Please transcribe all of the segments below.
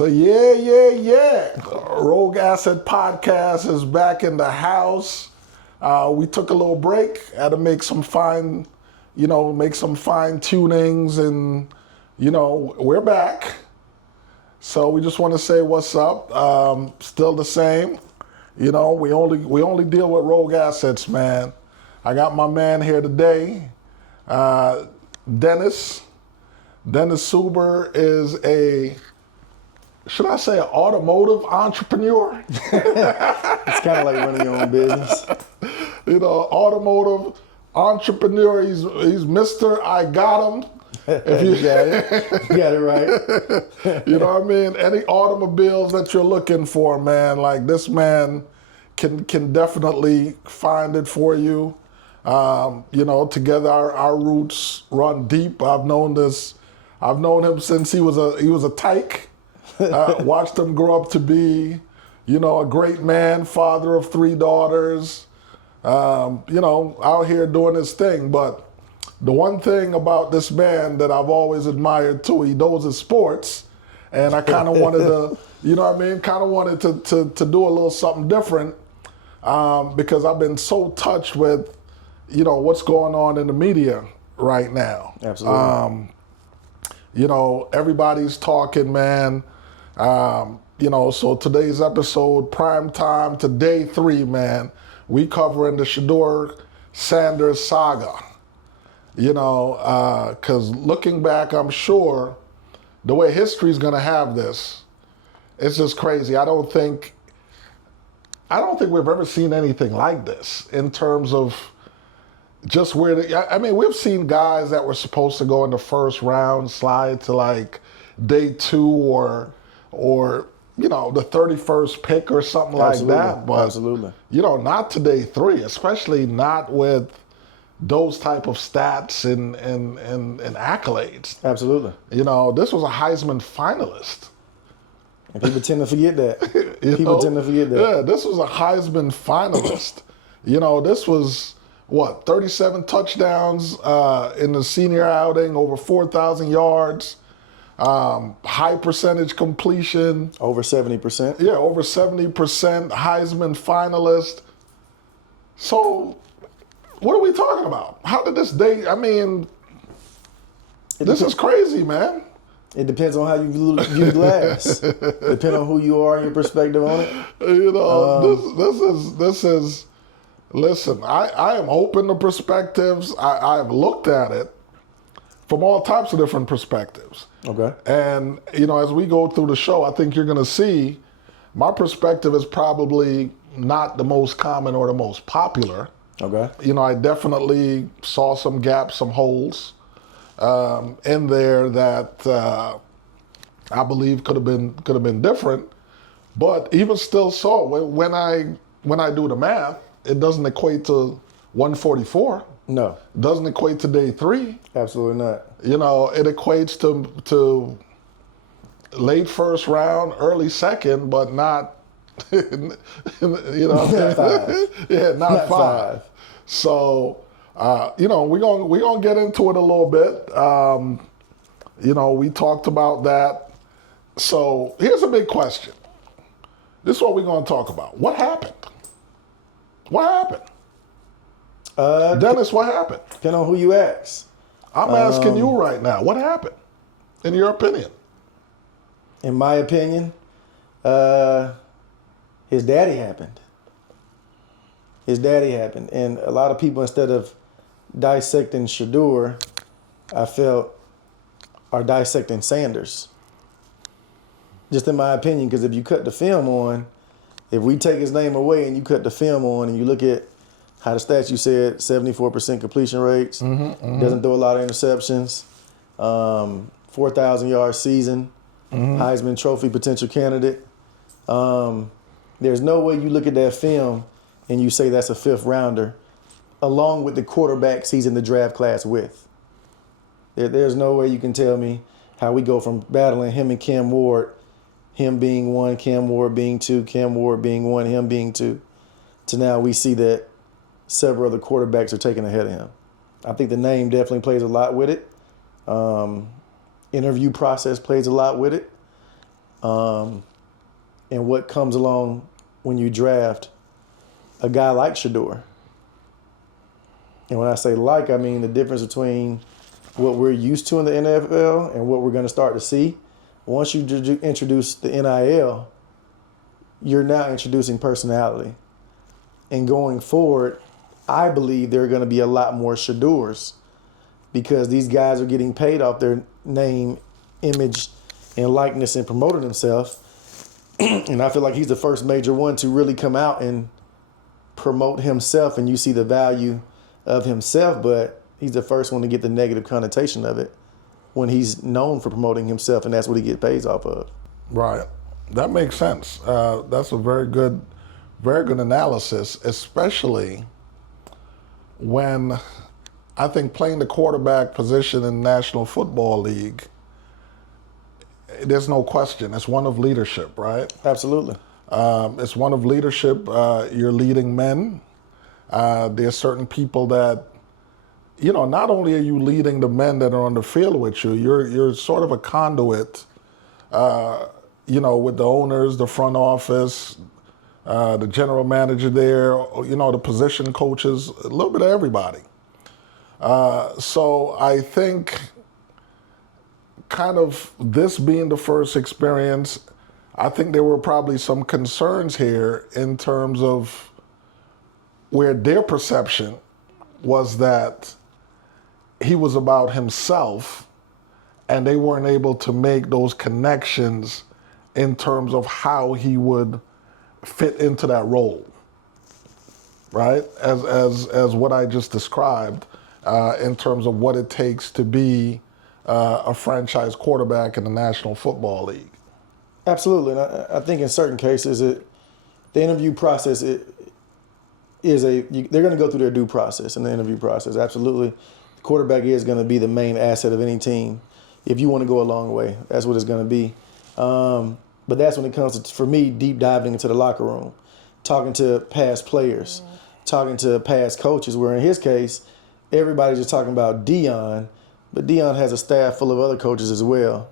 So yeah. Rogue Asset Podcast is back in the house. We took a little break, had to make some fine tunings, and we're back. So we just want to say what's up. Still the same. We only deal with rogue assets, man. I got my man here today, Dennis. Dennis Suber is should I say an automotive entrepreneur? It's kind of like running your own business. Automotive entrepreneur. He's Mr. I got him. If you got it. You got it right. You know what I mean? Any automobiles that you're looking for, man, like this man can definitely find it for you. Together our roots run deep. I've known him since he was a tyke. Watched him grow up to be, a great man, father of 3 daughters, out here doing his thing. But the one thing about this man that I've always admired too, he knows his sports. And I kind of wanted to, kind of wanted to do a little something different because I've been so touched with, what's going on in the media right now. Absolutely. Everybody's talking, man. So today's episode, prime time to day 3, man. We covering the Shedeur Sanders saga. Because looking back, I'm sure the way history's going to have this, it's just crazy. I don't think we've ever seen anything like this in terms of just where we've seen guys that were supposed to go in the first round slide to like day 2 or the 31st pick or something Absolutely. like that. But Absolutely. Not to day 3, especially not with those type of stats and accolades. Absolutely. This was a Heisman finalist. And people tend to forget that. Yeah, this was a Heisman finalist. This was 37 touchdowns in the senior outing, over 4,000 yards. High percentage completion. Over 70%. Yeah, over 70%. Heisman finalist. So, what are we talking about? How did this day? This is crazy, man. It depends on how you view glass. Depending on who you are and your perspective on it. This is. Listen, I am open to perspectives. I've looked at it from all types of different perspectives. Okay. And, as we go through the show, I think you're going to see my perspective is probably not the most common or the most popular. Okay. I definitely saw some gaps, some holes in there that I believe could have been different. But even still so, when I do the math, it doesn't equate to 144. No. Doesn't equate to day 3. Absolutely not. It equates to late first round, early second, but not, Not 5. Yeah, not 5. So, we're gonna get into it a little bit. We talked about that. So here's a big question. This is what we're gonna talk about. What happened? Dennis, what happened? Depending on who you ask. I'm asking you right now. What happened, in your opinion? In my opinion, his daddy happened. And a lot of people, instead of dissecting Shedeur, I felt are dissecting Sanders. Just in my opinion, because if you cut the film on, if we take his name away and you cut the film on and you look at how the stats you said, 74% completion rates, doesn't throw a lot of interceptions, 4,000 yard season, Heisman Trophy potential candidate. There's no way you look at that film and you say that's a 5th rounder, along with the quarterbacks he's in the draft class with. There's no way you can tell me how we go from battling him and Cam Ward, him being 1, Cam Ward being 2, Cam Ward being 1, him being 2, to now we see that several other quarterbacks are taken ahead of him. I think the name definitely plays a lot with it. Interview process plays a lot with it. and what comes along when you draft a guy like Shedeur. And when I say like, I mean the difference between what we're used to in the NFL and what we're going to start to see. Once you introduce the NIL, you're now introducing personality. And going forward, I believe there are going to be a lot more Shedeurs because these guys are getting paid off their name, image, and likeness and promoting themselves. And I feel like he's the first major one to really come out and promote himself, and you see the value of himself, but he's the first one to get the negative connotation of it when he's known for promoting himself, and that's what he gets paid off of. Right. That makes sense. That's a very good analysis, especially when I think playing the quarterback position in the National Football League, there's no question. It's one of leadership, right? Absolutely. It's one of leadership. You're leading men. There's certain people that, not only are you leading the men that are on the field with you, you're sort of a conduit, with the owners, the front office, the general manager there, the position coaches, a little bit of everybody. So I think kind of this being the first experience, I think there were probably some concerns here in terms of where their perception was that he was about himself and they weren't able to make those connections in terms of how he would fit into that role, right? As what I just described in terms of what it takes to be a franchise quarterback in the National Football League. Absolutely. And I think in certain cases, the interview process they're going to go through their due process in the interview process. Absolutely. The quarterback is going to be the main asset of any team. If you want to go a long way, that's what it's going to be. But that's when it comes to, for me, deep diving into the locker room, talking to past players, talking to past coaches, where in his case, everybody's just talking about Dion, but Dion has a staff full of other coaches as well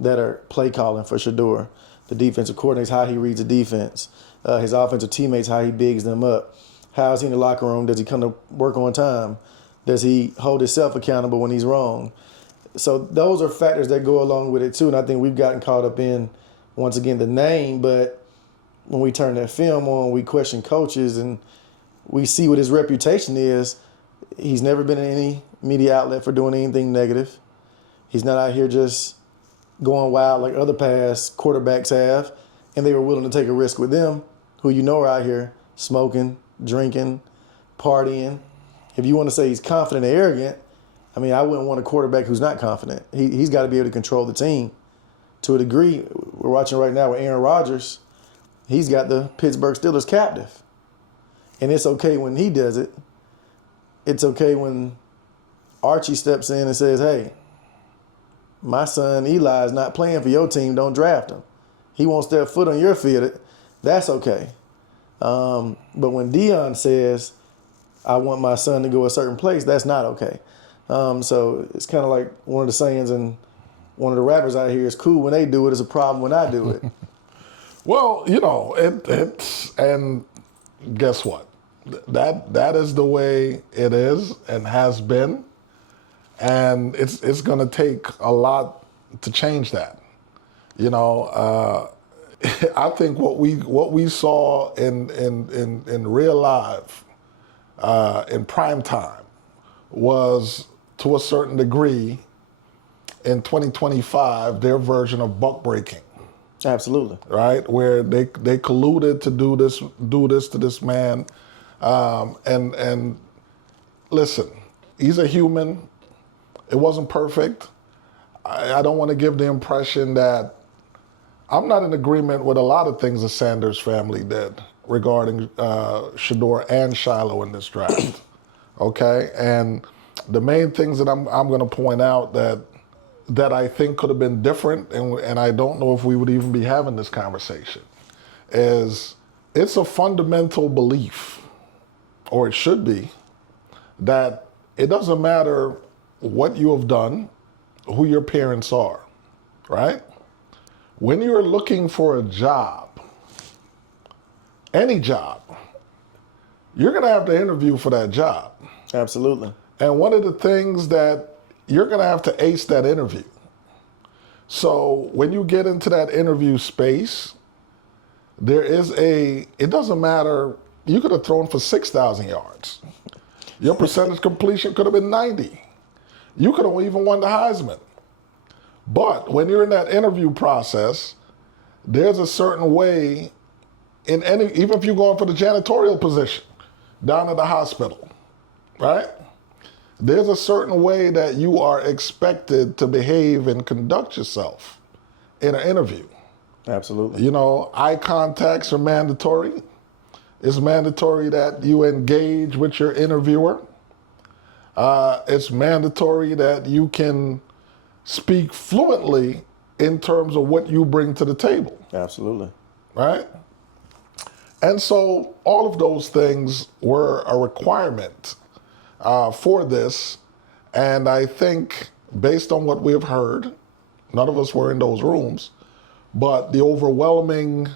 that are play calling for Shedeur. The defensive coordinator, how he reads the defense, his offensive teammates, how he bigs them up. How is he in the locker room? Does he come to work on time? Does he hold himself accountable when he's wrong? So those are factors that go along with it too. And I think we've gotten caught up in, once again, the name. But when we turn that film on, we question coaches and we see what his reputation is. He's never been in any media outlet for doing anything negative. He's not out here just going wild like other past quarterbacks have. And they were willing to take a risk with them, who are out here smoking, drinking, partying. If you want to say he's confident and arrogant, I mean, I wouldn't want a quarterback who's not confident. He's got to be able to control the team to a degree. We're watching right now with Aaron Rodgers. He's got the Pittsburgh Steelers captive. And it's okay when he does it. It's okay when Archie steps in and says, hey, my son Eli is not playing for your team. Don't draft him. He won't step foot on your field. That's okay. But when Dion says, I want my son to go a certain place, that's not okay. So it's kind of like one of the sayings, and one of the rappers out here is cool when they do it, it's a problem when I do it. Well, it's and guess what? That is the way it is and has been, and it's going to take a lot to change that. I think what we saw in real life in prime time was, to a certain degree, in 2025, their version of buck breaking. Absolutely. Right, where they colluded to do this to this man, and listen, he's a human. It wasn't perfect. I don't want to give the impression that I'm not in agreement with a lot of things the Sanders family did regarding Shedeur and Shiloh in this draft. Okay, and the main things that I'm going to point out that I think could have been different, and I don't know if we would even be having this conversation, is it's a fundamental belief, or it should be, that it doesn't matter what you have done, who your parents are, right? when you're looking for a job, any job, you're going to have to interview for that job. Absolutely. And one of the things that you're going to have to ace that interview. So when you get into that interview space, it doesn't matter, you could have thrown for 6,000 yards. Your percentage completion could have been 90. You could have even won the Heisman. But when you're in that interview process, there's a certain way even if you're going for the janitorial position down at the hospital, right? There's a certain way that you are expected to behave and conduct yourself in an interview. Absolutely. You know, eye contacts are mandatory. It's mandatory that you engage with your interviewer. It's mandatory that you can speak fluently in terms of what you bring to the table. Absolutely. Right? And so all of those things were a requirement for this. And I think based on what we have heard, none of us were in those rooms, but the overwhelming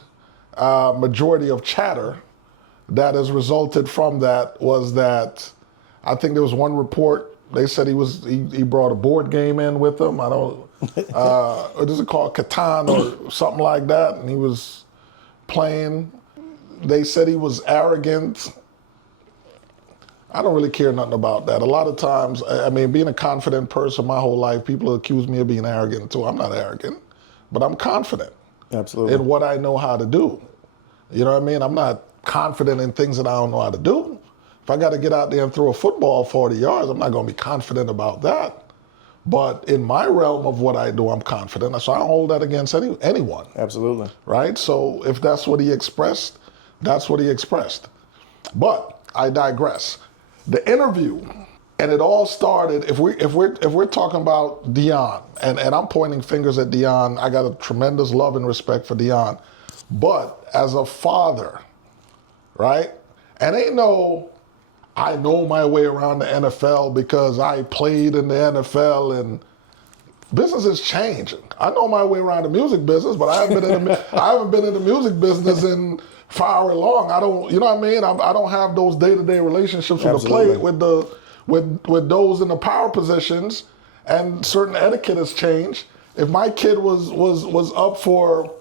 majority of chatter that has resulted from that was that I think there was one report, they said he brought a board game in with him. I don't, what is it called, Catan or something like that, and he was playing. They said he was arrogant. I don't really care nothing about that. A lot of times, I mean, being a confident person my whole life, people accuse me of being arrogant too. I'm not arrogant, but I'm confident. Absolutely. In what I know how to do. You know what I mean? I'm not confident in things that I don't know how to do. If I got to get out there and throw a football 40 yards, I'm not going to be confident about that. But in my realm of what I do, I'm confident. So I don't hold that against anyone. Absolutely. Right? So if that's what he expressed, that's what he expressed. But I digress. The interview, and it all started, if we're talking about Deion, and I'm pointing fingers at Deion, I got a tremendous love and respect for Deion. But as a father, right? And I know my way around the NFL because I played in the NFL and business is changing. I know my way around the music business, but I haven't been in the music business in far long. I don't, you know what I mean? I don't have those day-to-day relationships with Absolutely. with those in the power positions, and certain etiquette has changed. If my kid was up for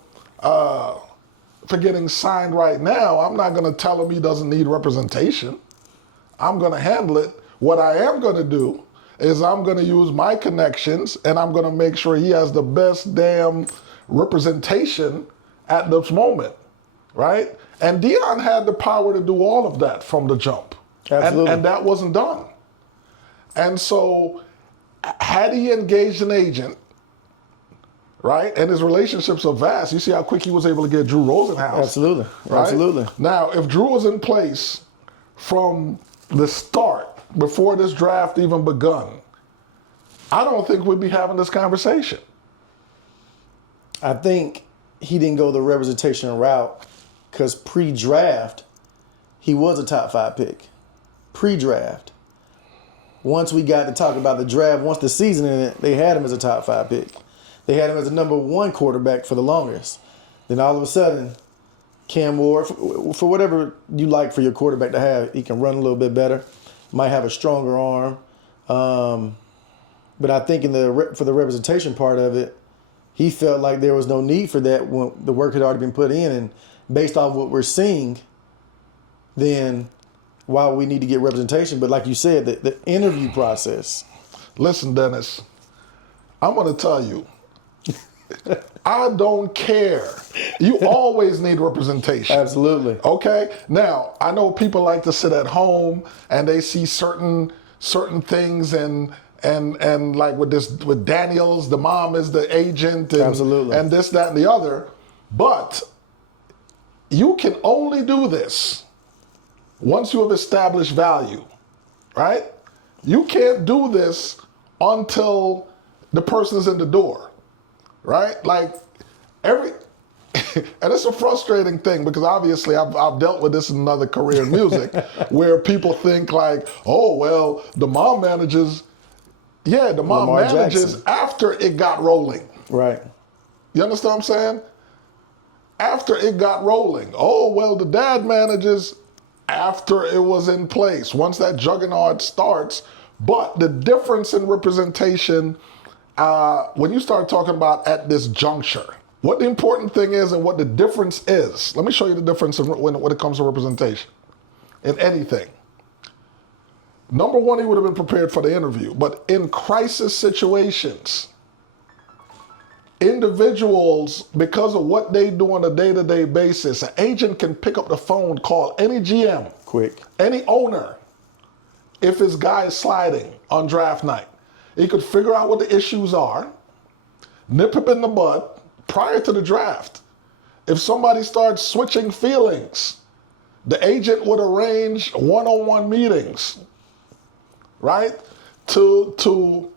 getting signed right now, I'm not going to tell him he doesn't need representation. I'm going to handle it. What I am going to do is I'm going to use my connections and I'm going to make sure he has the best damn representation at this moment, right? And Deion had the power to do all of that from the jump. Absolutely. And that wasn't done. And so had he engaged an agent, right? And his relationships are vast. You see how quick he was able to get Drew Rosenhaus. Absolutely. Right? Absolutely. Now, if Drew was in place from the start, before this draft even begun, I don't think we'd be having this conversation. I think he didn't go the representation route because pre-draft, he was a top 5 pick. Pre-draft. Once we got to talk about the draft, once the season ended, they had him as a top 5 pick. They had him as a number 1 quarterback for the longest. Then all of a sudden, Cam Ward, for whatever you like for your quarterback to have, he can run a little bit better, might have a stronger arm. But I think for the representation part of it, he felt like there was no need for that when the work had already been put in. And based off what we're seeing, then why we need to get representation. But like you said, the interview process. Listen, Dennis, I'm going to tell you, I don't care. You always need representation. Absolutely. Okay? Now, I know people like to sit at home and they see certain things and like with Daniels, the mom is the agent and, Absolutely. and this, that, and the other. But you can only do this once you have established value, right? You can't do this until the person is in the door, right? Like and it's a frustrating thing because obviously I've dealt with this in another career in music where people think like, oh, well, the mom manages. Yeah, the mom Lamar manages Jackson. after it got rolling. Right. You understand what I'm saying? After it got rolling. Oh, well, the dad manages after it was in place, once that juggernaut starts. But the difference in representation, when you start talking about at this juncture, what the important thing is and what the difference is. Let me show you the difference when it comes to representation in anything. Number one, he would have been prepared for the interview. But in crisis situations, individuals, because of what they do on a day-to-day basis, an agent can pick up the phone, call any GM, Quick. any owner, if his guy is sliding on draft night. He could figure out what the issues are, nip him in the bud prior to the draft. If somebody starts switching feelings, the agent would arrange one-on-one meetings, right? To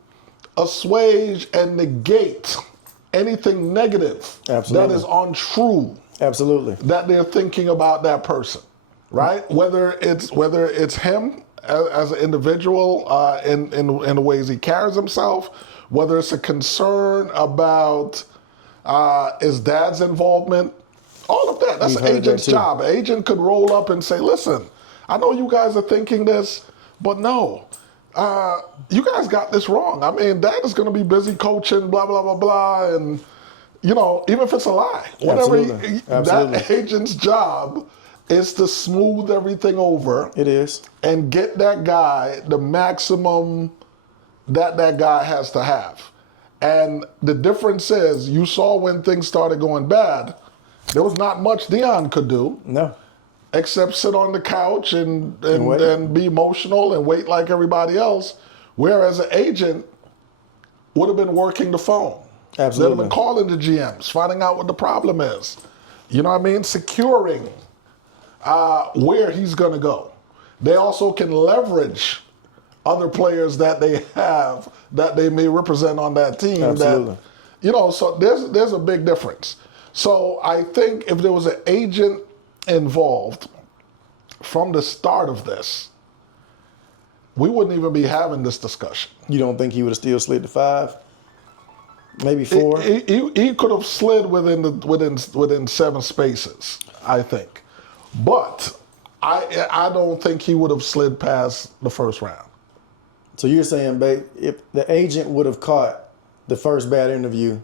assuage and negate anything negative Absolutely. that is untrue Absolutely. that they're thinking about that person, right? Whether it's him as an individual in the ways he carries himself, whether it's a concern about his dad's involvement, all of that. That's We've an heard that agent's too. job. An agent could roll up and say, listen, I know you guys are thinking this, but no, you guys got this wrong. I mean, dad is going to be busy coaching, blah, blah, blah, blah. And, you know, even if it's a lie, whatever, Absolutely. Absolutely. that agent's job is to smooth everything over It is. and get that guy the maximum that guy has to have. And the difference is, you saw when things started going bad, there was not much Dion could do No. except sit on the couch and wait. be emotional and wait like everybody else. Whereas an agent would have been working the phone. They'd have Absolutely. been calling the GMs, finding out what the problem is. You know what I mean? Securing where he's going to go. They also can leverage other players that they have that they may represent on that team. Absolutely. That, you know, so there's a big difference. So I think if there was an agent involved from the start of this, we wouldn't even be having this discussion. You don't think he would have still slid to 5? Maybe 4? He could have slid within 7 spaces, I think. But I don't think he would have slid past the first round. So you're saying, babe, if the agent would have caught the first bad interview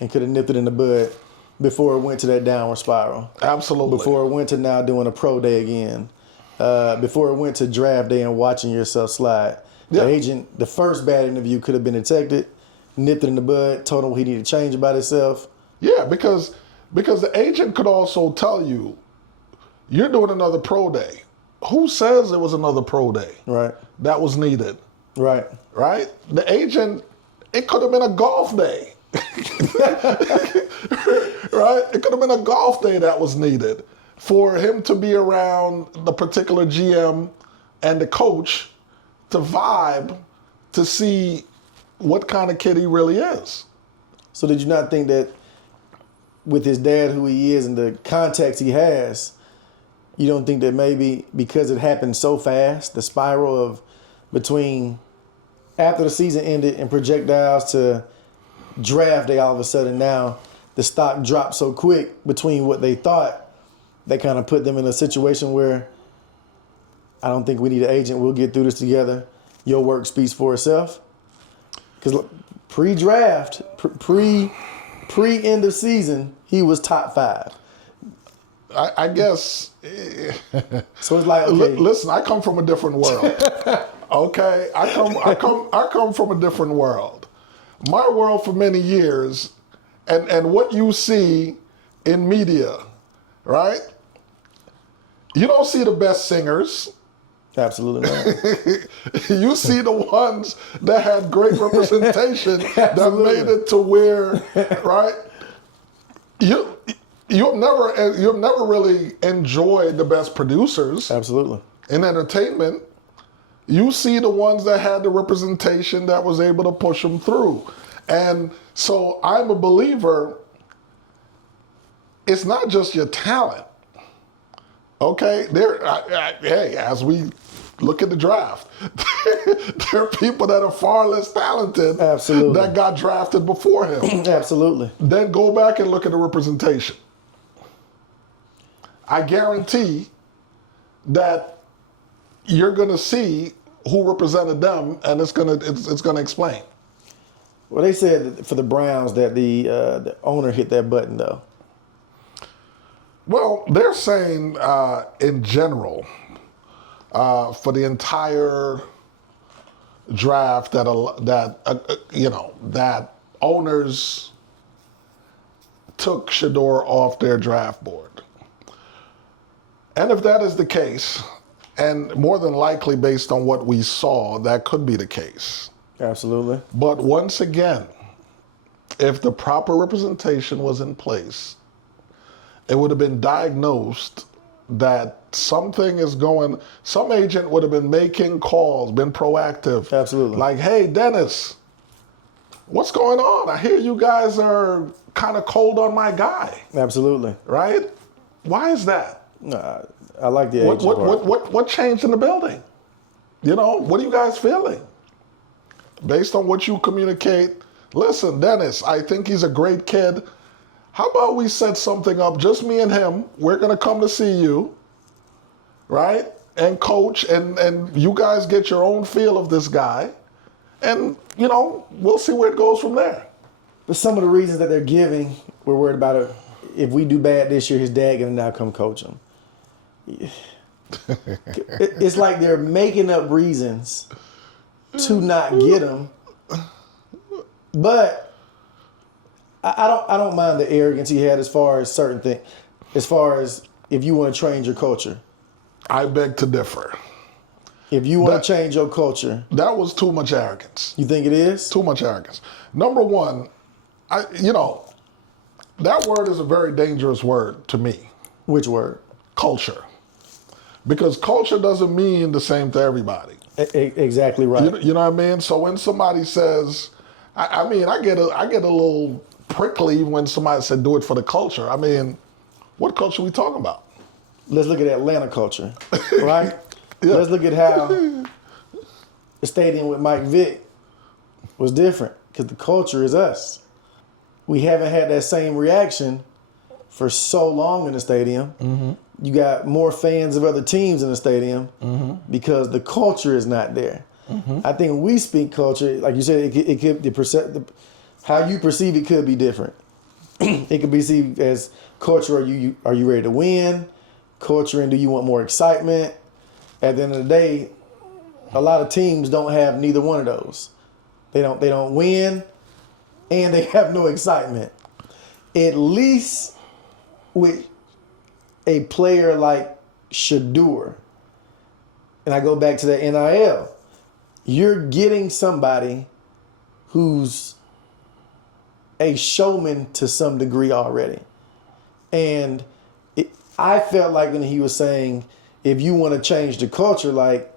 and could have nipped it in the bud before it went to that downward spiral, Absolutely. before it went to now doing a pro day again, before it went to draft day and watching yourself slide, Yeah. the agent, the first bad interview could have been detected, nipped it in the bud, told him what he needed to change about himself. Yeah, because the agent could also tell you, you're doing another pro day. Who says it was another pro day Right. that was needed? Right. Right? The agent, it could have been a golf day. Right? It could have been a golf day that was needed for him to be around the particular GM and the coach to vibe, to see what kind of kid he really is. So did you not think that with his dad, who he is, and the contacts he has, you don't think that maybe because it happened so fast, the spiral of between after the season ended and projectiles to draft day, all of a sudden now the stock dropped so quick between what they thought, they kind of put them in a situation where I don't think we need an agent. We'll get through this together. Your work speaks for itself. Because pre-draft, pre-end of season, he was top 5. I guess. So it's like, okay, Listen, I come from a different world. Okay, I come from a different world. My world for many years, and what you see in media, right? You don't see the best singers. absolutely not. You see the ones that had great representation that made it to where, right? You've never really enjoyed the best producers Absolutely. in entertainment. You see the ones that had the representation that was able to push them through. And so I'm a believer, it's not just your talent. Okay? Hey, as we Look at the draft. There are people that are far less talented Absolutely. that got drafted before him. Absolutely. Then go back and look at the representation. I guarantee that you're going to see who represented them, and it's going to explain. Well, they said for the Browns that the owner hit that button, though. Well, they're saying in general, for the entire draft, that that owners took Shedeur off their draft board. And if that is the case, and more than likely based on what we saw, that could be the case. Absolutely. But once again, if the proper representation was in place, it would have been diagnosed that something is going, some agent would have been making calls, been proactive. Absolutely. Like, hey, Dennis, what's going on? I hear you guys are kind of cold on my guy. Absolutely. Right? Why is that? I like the agent part. What changed in the building? What are you guys feeling? Based on what you communicate, listen, Dennis, I think he's a great kid. How about we set something up, just me and him? We're going to come to see you, right? And coach, and you guys get your own feel of this guy. And, we'll see where it goes from there. But some of the reasons that they're giving, we're worried about it. If we do bad this year, his dad going to now come coach him. It's like they're making up reasons to not get him. But I don't mind the arrogance he had as far as certain things, as far as if you want to change your culture. I beg to differ. If you want to change your culture. That was too much arrogance. You think it is? Too much arrogance. Number one, that word is a very dangerous word to me. Which word? Culture. Because culture doesn't mean the same to everybody. Exactly right. You know what I mean? So when somebody says, I get a little prickly when somebody said do it for the culture. I mean, what culture are we talking about? Let's look at Atlanta culture, right? Yeah. Let's look at how the stadium with Mike Vick was different because the culture is us. We haven't had that same reaction for so long in the stadium. Mm-hmm. You got more fans of other teams in the stadium because the culture is not there. Mm-hmm. I think when we speak culture, like you said, it could how you perceive it could be different. It could be perceived as culture. Are you ready to win? Culture, and do you want more excitement? At the end of the day, a lot of teams don't have neither one of those. They don't win, and they have no excitement. At least with a player like Shedeur, and I go back to the NIL, you're getting somebody who's a showman to some degree already. And I felt like when he was saying, if you want to change the culture, like,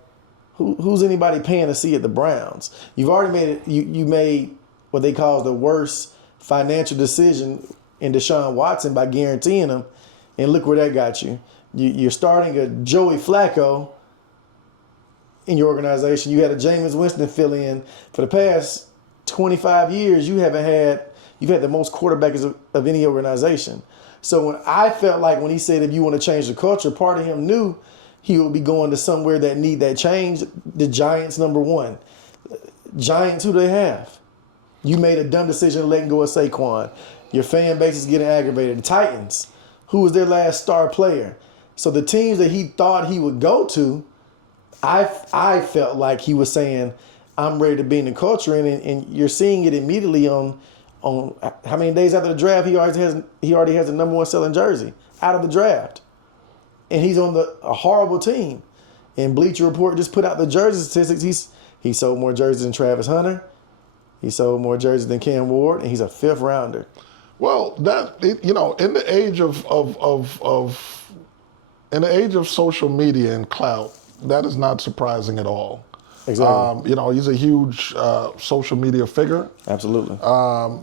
who's anybody paying to see at the Browns? You've already made it. You made what they call the worst financial decision in Deshaun Watson by guaranteeing him, and look where that got you. You're starting a Joey Flacco in your organization. You had a Jameis Winston fill in for the past 25 years. You've had the most quarterbacks of any organization. So when I felt like when he said, if you want to change the culture, part of him knew he would be going to somewhere that need that change. The Giants, number one. Giants, who they have? You made a dumb decision letting go of Saquon. Your fan base is getting aggravated. The Titans, who was their last star player. So the teams that he thought he would go to, I felt like he was saying, I'm ready to be in the culture. And you're seeing it immediately on how many days after the draft he already has the number one selling jersey out of the draft. And he's on a horrible team. And Bleacher Report just put out the jersey statistics. He sold more jerseys than Travis Hunter. He sold more jerseys than Cam Ward, and he's a fifth rounder. Well, in the age of social media and clout, that is not surprising at all. Exactly. He's a huge social media figure. Absolutely.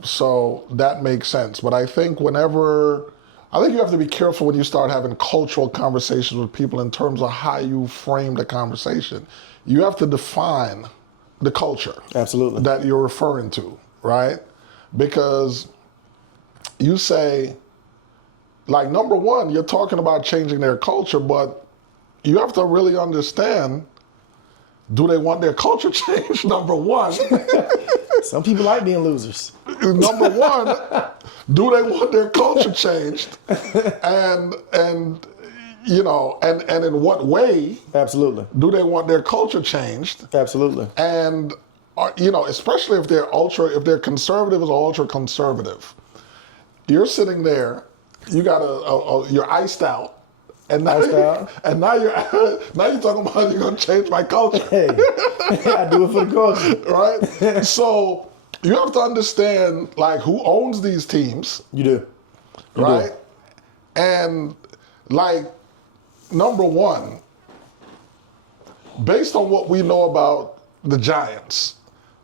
So that makes sense. But I think whenever I think you have to be careful when you start having cultural conversations with people in terms of how you frame the conversation. You have to define the culture Absolutely. that you're referring to, right? Because you say, like, number one, you're talking about changing their culture, but you have to really understand, do they want their culture changed? Number one. Some people like being losers. Number one, do they want their culture changed? And you know, and in what way Absolutely. do they want their culture changed? Absolutely. And you know, especially if they're conservative or ultra conservative, you're sitting there, you got you're iced out. And now, and now you're talking about you're gonna change my culture. Hey, I do it for the culture. Right? So you have to understand, like, who owns these teams. You do. You right? do. And, like, number one, based on what we know about the Giants,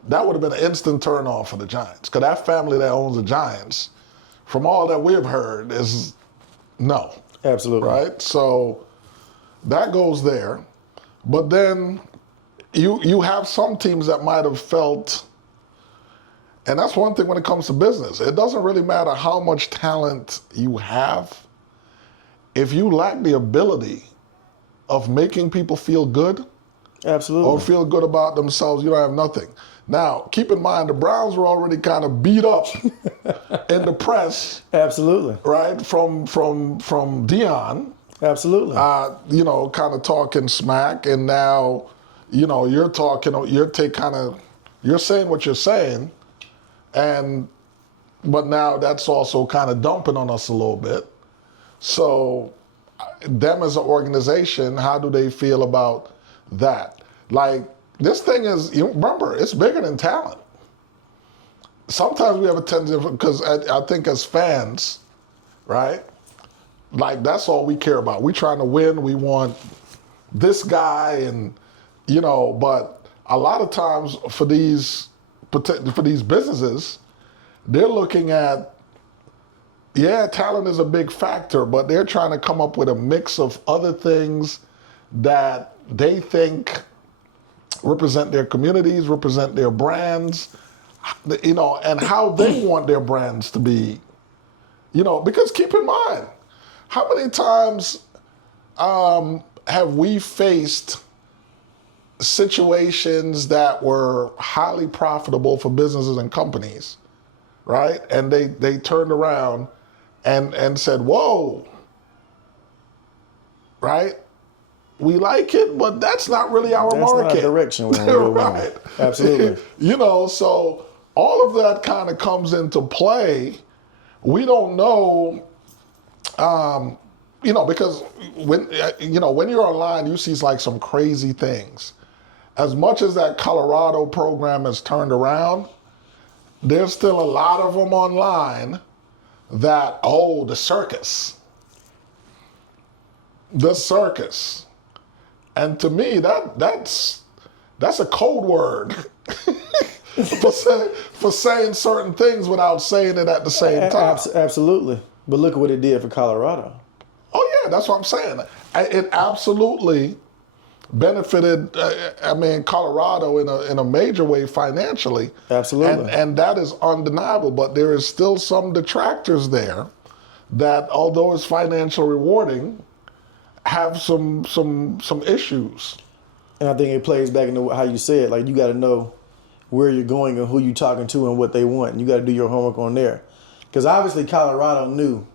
that would have been an instant turn off for the Giants. Because that family that owns the Giants, from all that we've heard, is no. Absolutely. Right? So that goes there. But then you have some teams that might have felt, and that's one thing when it comes to business. It doesn't really matter how much talent you have. If you lack the ability of making people feel good, Absolutely. or feel good about themselves, you don't have nothing. Now, keep in mind, the Browns were already kind of beat up in the press. Absolutely. Right? From Dion. Absolutely. You know, kind of talking smack, and now, you know, you're saying what you're saying, but now that's also kind of dumping on us a little bit. So, them as an organization, how do they feel about that? Like, this thing is, you remember, it's bigger than talent. Sometimes we have a tendency, because I think as fans, right, like, that's all we care about. We're trying to win. We want this guy, and, you know, but a lot of times for these businesses, they're looking at, yeah, talent is a big factor, but they're trying to come up with a mix of other things that they think represent their communities, represent their brands, you know, and how they want their brands to be, you know, because keep in mind, how many times have we faced situations that were highly profitable for businesses and companies, right? And they turned around and said, whoa, right? We like it, but that's not really our market. That's not direction we're right. Absolutely. You know, so all of that kind of comes into play. We don't know, you know, because when you're online, you see like some crazy things. As much as that Colorado program has turned around, there's still a lot of them online that, oh, the circus. And to me, that's a code word for saying certain things without saying it at the same time. Absolutely. But look at what it did for Colorado. Oh yeah, that's what I'm saying. It absolutely benefited. Colorado in a major way financially. Absolutely. And that is undeniable. But there is still some detractors there that, although it's financially rewarding, have some issues. And I think it plays back into how you said, like, you got to know where you're going and who you're talking to and what they want. And you got to do your homework on there. Because obviously Colorado knew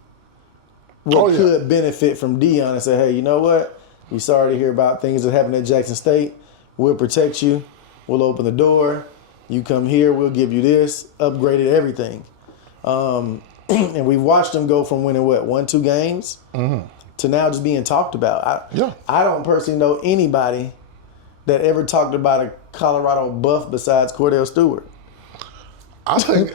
what could benefit from Dion and say, hey, you know what? We're sorry to hear about things that happened at Jackson State. We'll protect you. We'll open the door. You come here. We'll give you this. Upgraded everything. And we watched them go from winning, 1-2 games? Mm-hmm. To now just being talked about. I don't personally know anybody that ever talked about a Colorado buff besides Cordell Stewart. I think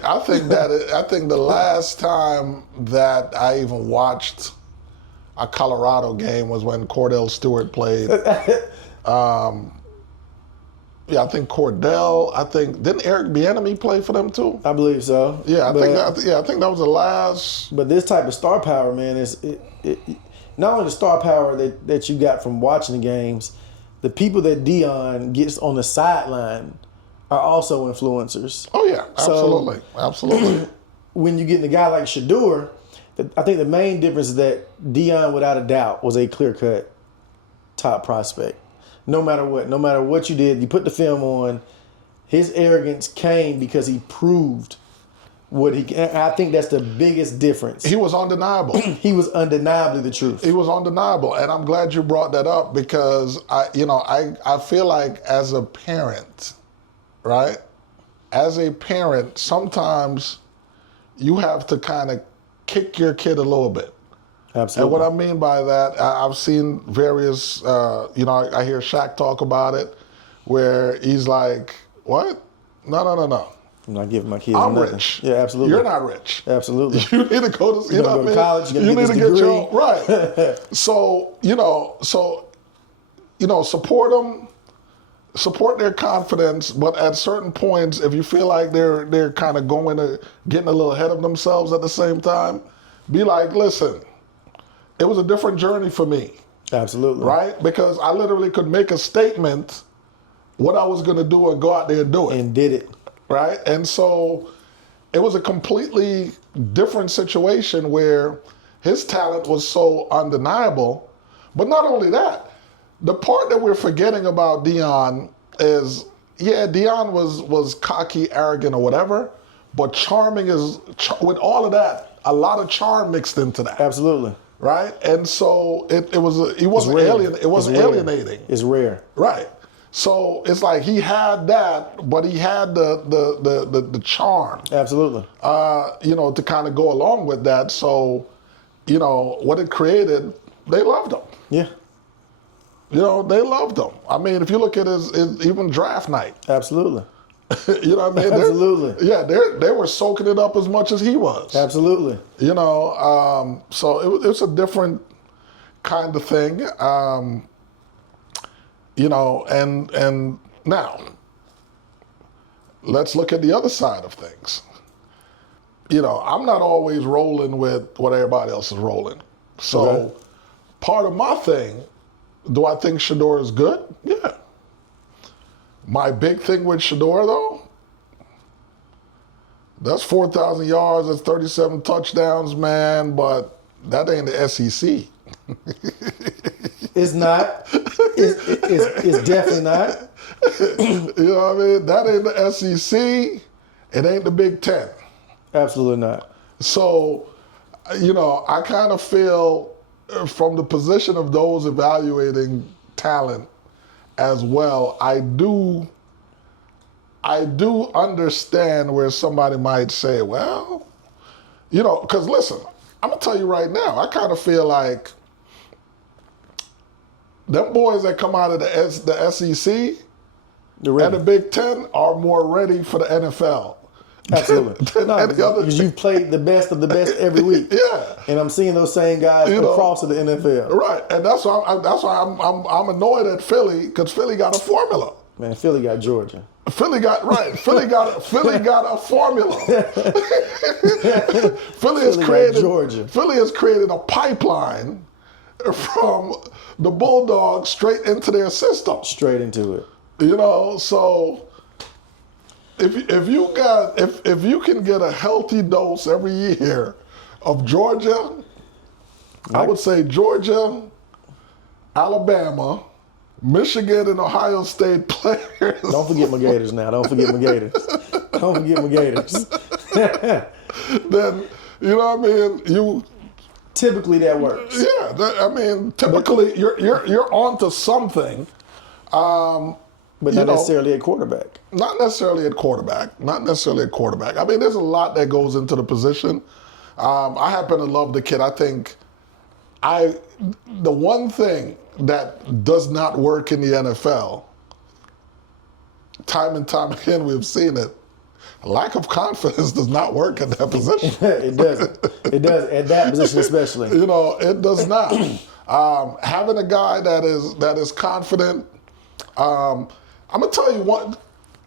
the last time that I even watched a Colorado game was when Cordell Stewart played Yeah, I think Cordell. I think didn't Eric Bieniemy play for them too? I believe so. Yeah, I But- think that was the last. But this type of star power, man, is not only the star power that you got from watching the games, the people that Dion gets on the sideline are also influencers. Oh yeah, So- absolutely. When you get in a guy like Shedeur, I think the main difference is that Dion, without a doubt, was a clear-cut top prospect. No matter what you did, you put the film on, his arrogance came because he proved what he can. I think that's the biggest difference. He was undeniable. He was undeniably the truth. He was undeniable, and I'm glad you brought that up because I feel like as a parent, right? As a parent, sometimes you have to kind of kick your kid a little bit. Absolutely. And what I mean by that, I've seen various, I hear Shaq talk about it, where he's like, "What? No. I'm not giving my kids I'm nothing. rich. Yeah, absolutely. You're not rich. Absolutely. You need to go to, You're gonna go to college, you're gonna get this your degree. right. So support them, support their confidence, but at certain points, if you feel like they're kind of getting a little ahead of themselves at the same time, be like, listen, it was a different journey for me, Absolutely. right? Because I literally could make a statement what I was going to do and go out there and do it. And did it. Right? And so it was a completely different situation where his talent was so undeniable. But not only that, the part that we're forgetting about Dion is, yeah, Dion was cocky, arrogant, or whatever, but charming with all of that, a lot of charm mixed into that. Absolutely. Right? And so it wasn't It's rare. alienating. It's rare. Right. So it's like he had that, but he had the charm, Absolutely. to kind of go along with that. So, what it created, they loved him. Yeah. They loved him. I mean, if you look at his even draft night, Absolutely. you know what I mean? Absolutely. They were soaking it up as much as he was. Absolutely. So it's a different kind of thing. And now, let's look at the other side of things. I'm not always rolling with what everybody else is rolling. So Okay. part of my thing, do I think Shedeur is good? Yeah. My big thing with Shedeur, though, that's 4,000 yards, that's 37 touchdowns, man, but that ain't the SEC. It's not. It's definitely not. You know what I mean? That ain't the SEC. It ain't the Big Ten. Absolutely not. So, I kind of feel from the position of those evaluating talent as well, I do understand where somebody might say, well, because listen, I'm going to tell you right now, I kind of feel like them boys that come out of the SEC They're and the ready. Big Ten are more ready for the NFL. Absolutely. than No, any other because you've played the best of the best every week. Yeah. And I'm seeing those same guys across to the NFL. Right, and that's why I'm annoyed at Philly because Philly got a formula. Man, Philly got Georgia. Philly got a formula. Philly got Georgia. Philly has created a pipeline from the Bulldogs straight into their system. Straight into it. So if you can get a healthy dose every year of Georgia, I would say Georgia, Alabama, Michigan, and Ohio State players. Don't forget my Gators now. Don't forget my Gators. Don't forget my Gators. Then you know what I mean. You Typically that works. typically you're onto something. But not necessarily at quarterback. Not necessarily at quarterback. I mean, there's a lot that goes into the position. I happen to love the kid. I think the one thing that does not work in the NFL, time and time again, we've seen it. Lack of confidence does not work at that position. It doesn't. It does at that position especially. It does not. Having a guy that is confident. I'm gonna tell you what.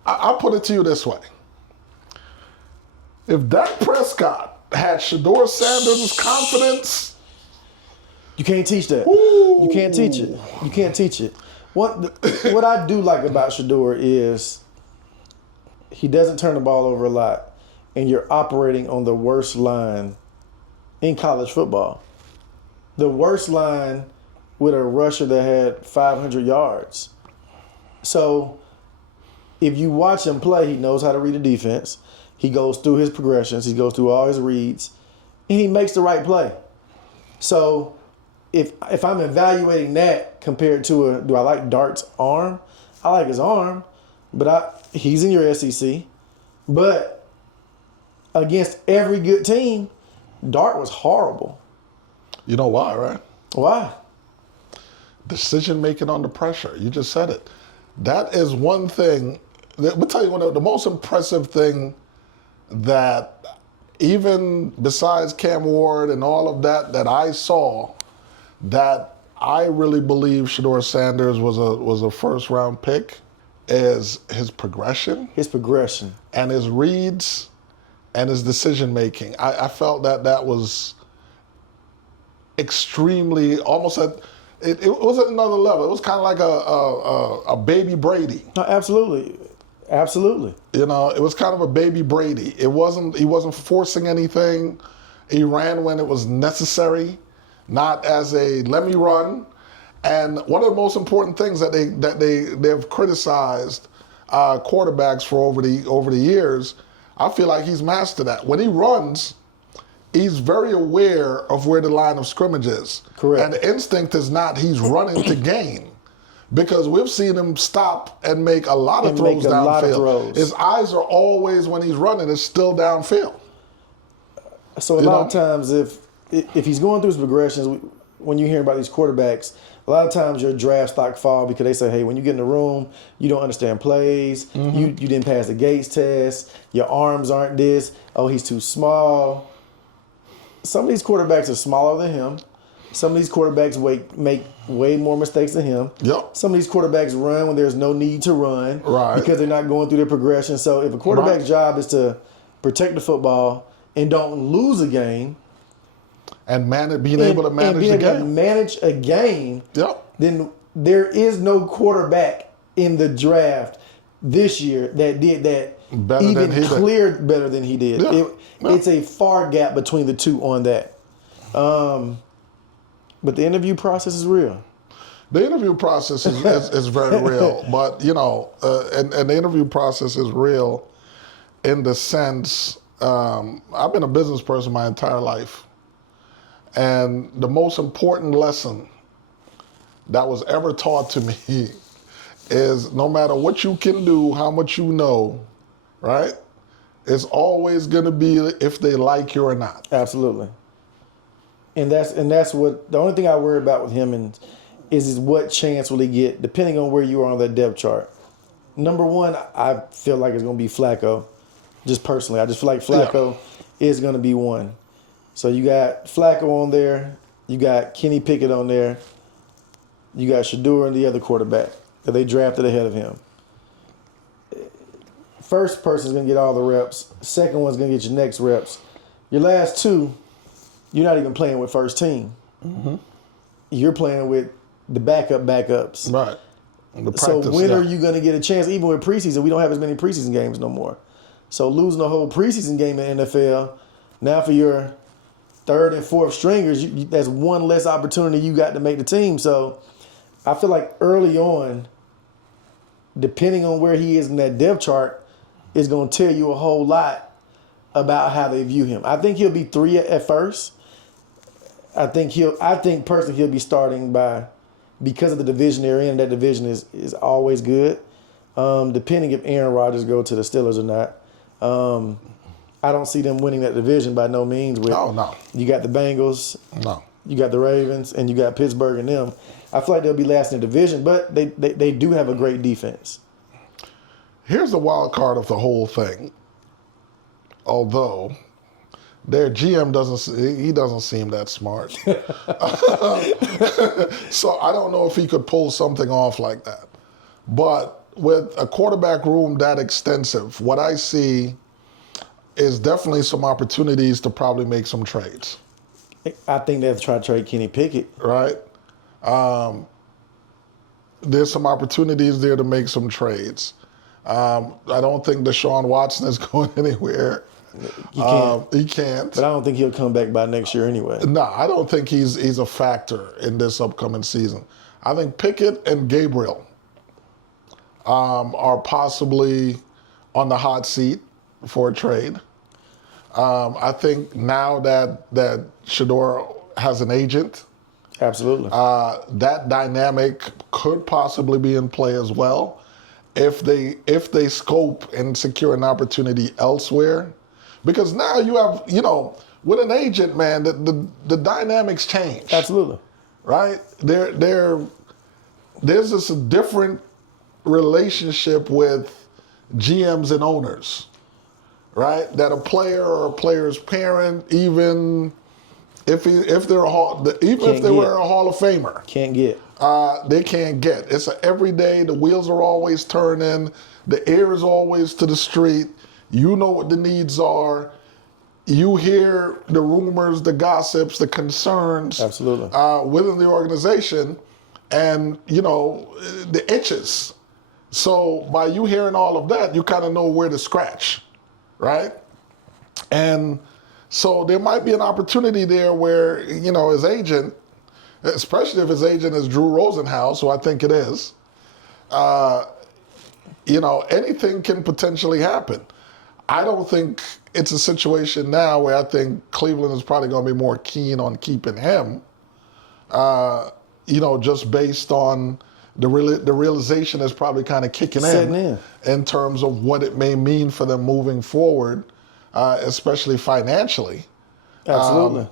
I'll put it to you this way: if Dak Prescott had Shedeur Sanders' confidence, You can't teach that. Ooh. You can't teach it. You can't teach it. What I do like about Shedeur is he doesn't turn the ball over a lot, and you're operating on the worst line in college football. The worst line with a rusher that had 500 yards. So if you watch him play, he knows how to read a defense. He goes through his progressions. He goes through all his reads, and he makes the right play. So if I'm evaluating that compared to do I like Dart's arm? I like his arm, but he's in your SEC. But against every good team, Dart was horrible. you know why, right? Why? Decision making under pressure. You just said it. That is one thing. Let me tell you the most impressive thing that even besides Cam Ward and all of that I saw, that I really believe Shedeur Sanders was a first round pick, is his progression. His progression. And his reads and his decision making. I felt that was extremely, almost at, it was at another level. It was kind of like a baby Brady. No, absolutely. Absolutely. You know, it was kind of a baby Brady. He wasn't forcing anything. He ran when it was necessary, not as a let me run. And one of the most important things that they've criticized quarterbacks for over the years, I feel like he's mastered that. When he runs, he's very aware of where the line of scrimmage is. Correct. And the instinct is not he's running to gain. Because we've seen him stop and make a lot of throws downfield. His eyes are always, when he's running, it's still downfield. So a lot of times, if he's going through his progressions, when you hear about these quarterbacks, a lot of times your draft stock fall because they say, hey, when you get in the room, you don't understand plays. Mm-hmm. You didn't pass the Gates test. Your arms aren't this. Oh, he's too small. Some of these quarterbacks are smaller than him. Some of these quarterbacks make way more mistakes than him. Yep. Some of these quarterbacks run when there's no need to run. Right. Because they're not going through their progression. So if a quarterback's job is to protect the football and don't lose a game, and being able to manage the game. Manage a game, yep. Then there is no quarterback in the draft this year that did that cleared better than he did. Yeah. It's a far gap between the two on that. But the interview process is real. The interview process is very real. But, you know, and the interview process is real in the sense, I've been a business person my entire life. And the most important lesson that was ever taught to me is no matter what you can do, how much you know, right? It's always going to be if they like you or not. Absolutely. And that's what the only thing I worry about with him is what chance will he get depending on where you are on that depth chart. Number one, I feel like it's going to be Flacco. Just personally, I just feel like Flacco is going to be one. So you got Flacco on there, you got Kenny Pickett on there, you got Shedeur and the other quarterback that they drafted ahead of him. First person's going to get all the reps. Second one's going to get your next reps. Your last two, you're not even playing with first team. Mm-hmm. You're playing with the backups. Right. So when are you going to get a chance? Even with preseason, we don't have as many preseason games no more. So losing a whole preseason game in the NFL, now for your third and fourth stringers, that's one less opportunity you got to make the team. So I feel like early on, depending on where he is in that depth chart, is going to tell you a whole lot about how they view him. I think he'll be 3 at first. I think personally he'll be starting because of the division they're in. That division is always good. Depending if Aaron Rodgers go to the Steelers or not. I don't see them winning that division by no means. No. You got the Bengals. No. You got the Ravens, and you got Pittsburgh and them. I feel like they'll be last in the division, but they do have a great defense. Here's the wild card of the whole thing. Although their GM doesn't seem that smart. So I don't know if he could pull something off like that. But with a quarterback room that extensive, what I see is definitely some opportunities to probably make some trades. I think they'll try to trade Kenny Pickett. Right? There's some opportunities there to make some trades. I don't think Deshaun Watson is going anywhere. He can't. But I don't think he'll come back by next year anyway. No, I don't think he's a factor in this upcoming season. I think Pickett and Gabriel are possibly on the hot seat for a trade. I think now that Shedeur has an agent, Absolutely. that dynamic could possibly be in play as well. If they scope and secure an opportunity elsewhere, because now you have, with an agent, man, the dynamics change. Absolutely. Right? There's just a different relationship with GMs and owners, right? That a player or a player's parent, even if they're if they were a Hall of Famer, Can't get. they can't get. It's every day. The wheels are always turning. The air is always to the street. You know what the needs are. You hear the rumors, the gossips, the concerns. Absolutely. Within the organization, and the itches. So by you hearing all of that, you kind of know where to scratch, right? And so there might be an opportunity there where his agent, especially if his agent is Drew Rosenhaus, who I think it is, anything can potentially happen. I don't think it's a situation now where I think Cleveland is probably going to be more keen on keeping him, just based on the realization is probably kind of kicking in terms of what it may mean for them moving forward, especially financially. Absolutely.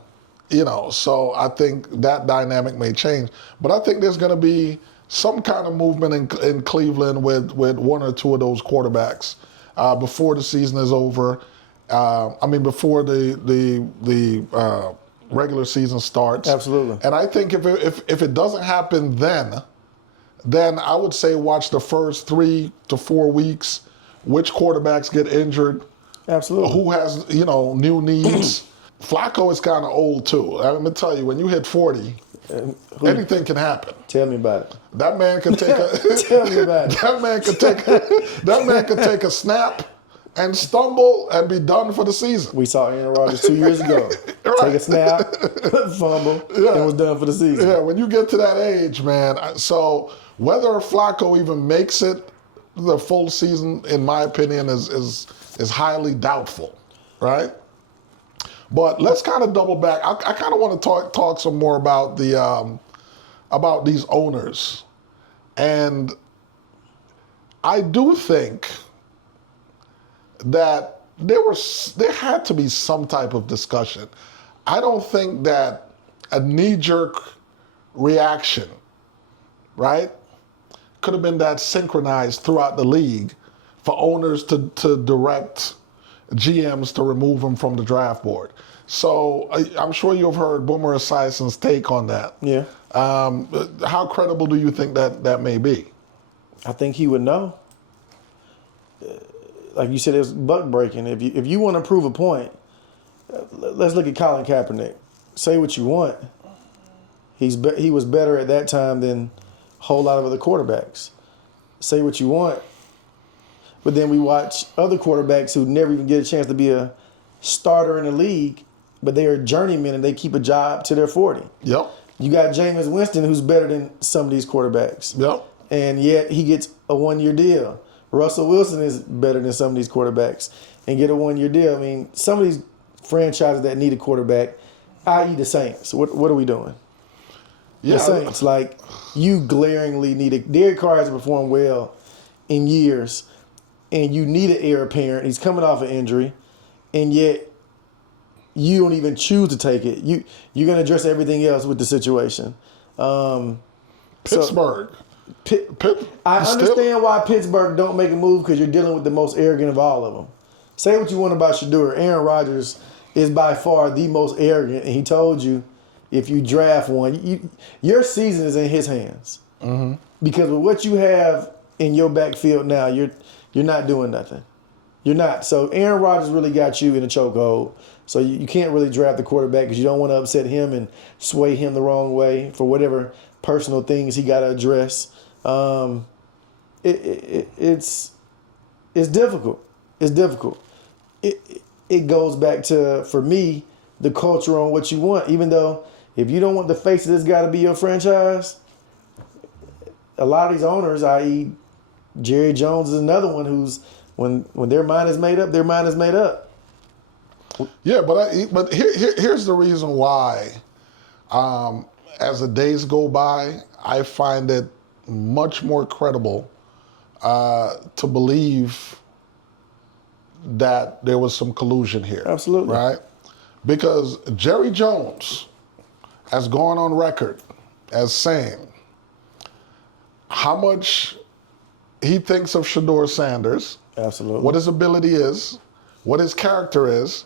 So I think that dynamic may change. But I think there's going to be some kind of movement in Cleveland with one or two of those quarterbacks before the season is over. Before the regular season starts. Absolutely. And I think if it doesn't happen then I would say watch the first 3 to 4 weeks, which quarterbacks get injured. Absolutely. Who has, new needs. Flacco is kind of old too. I'm gonna tell you, when you hit 40, anything can happen. Tell me about it. That man can take a Tell me about it. that man could take a snap and stumble and be done for the season. We saw Aaron Rodgers 2 years ago. Right. Take a snap, fumble, and was done for the season. Yeah, when you get to that age, man. So whether Flacco even makes it the full season, in my opinion, is highly doubtful, right? But let's kind of double back. I kind of want to talk some more about about these owners, and I do think that there had to be some type of discussion. I don't think that a knee-jerk reaction, right, could have been that synchronized throughout the league for owners to direct GMs to remove him from the draft board. So I'm sure you've heard Boomer Esiason's take on that. Yeah. How credible do you think that may be? I think he would know. Like you said, it's buck breaking. If you want to prove a point, let's look at Colin Kaepernick. Say what you want. He was better at that time than a whole lot of other quarterbacks. Say what you want. But then we watch other quarterbacks who never even get a chance to be a starter in the league, but they are journeymen and they keep a job till they're 40. Yep. You got Jameis Winston, who's better than some of these quarterbacks. Yep. And yet he gets a 1-year deal. Russell Wilson is better than some of these quarterbacks and get a 1-year deal. I mean, some of these franchises that need a quarterback, i.e. the Saints, what are we doing? Yeah. The Saints, like, you glaringly need it. Derek Carr hasn't performed well in years, and you need an heir apparent. He's coming off an injury, and yet you don't even choose to take it. You're going to address everything else with the situation. Pittsburgh. I understand why Pittsburgh don't make a move, because you're dealing with the most arrogant of all of them. Say what you want about Shedeur. Aaron Rodgers is by far the most arrogant, and he told you if you draft one, your season is in his hands. Mm-hmm. Because with what you have in your backfield now, you're not doing nothing. You're not. So Aaron Rodgers really got you in a chokehold. So you can't really draft the quarterback because you don't want to upset him and sway him the wrong way for whatever personal things he got to address. It's difficult. It's difficult. It goes back to, for me, the culture on what you want. Even though if you don't want the face of this guy to be your franchise, a lot of these owners, i.e. Jerry Jones is another one who's, when their mind is made up, their mind is made up. Yeah, but here's the reason why. As the days go by, I find it much more credible to believe that there was some collusion here. Absolutely. Right? Because Jerry Jones has gone on record as saying how much he thinks of Shedeur Sanders, Absolutely. what his ability is, what his character is.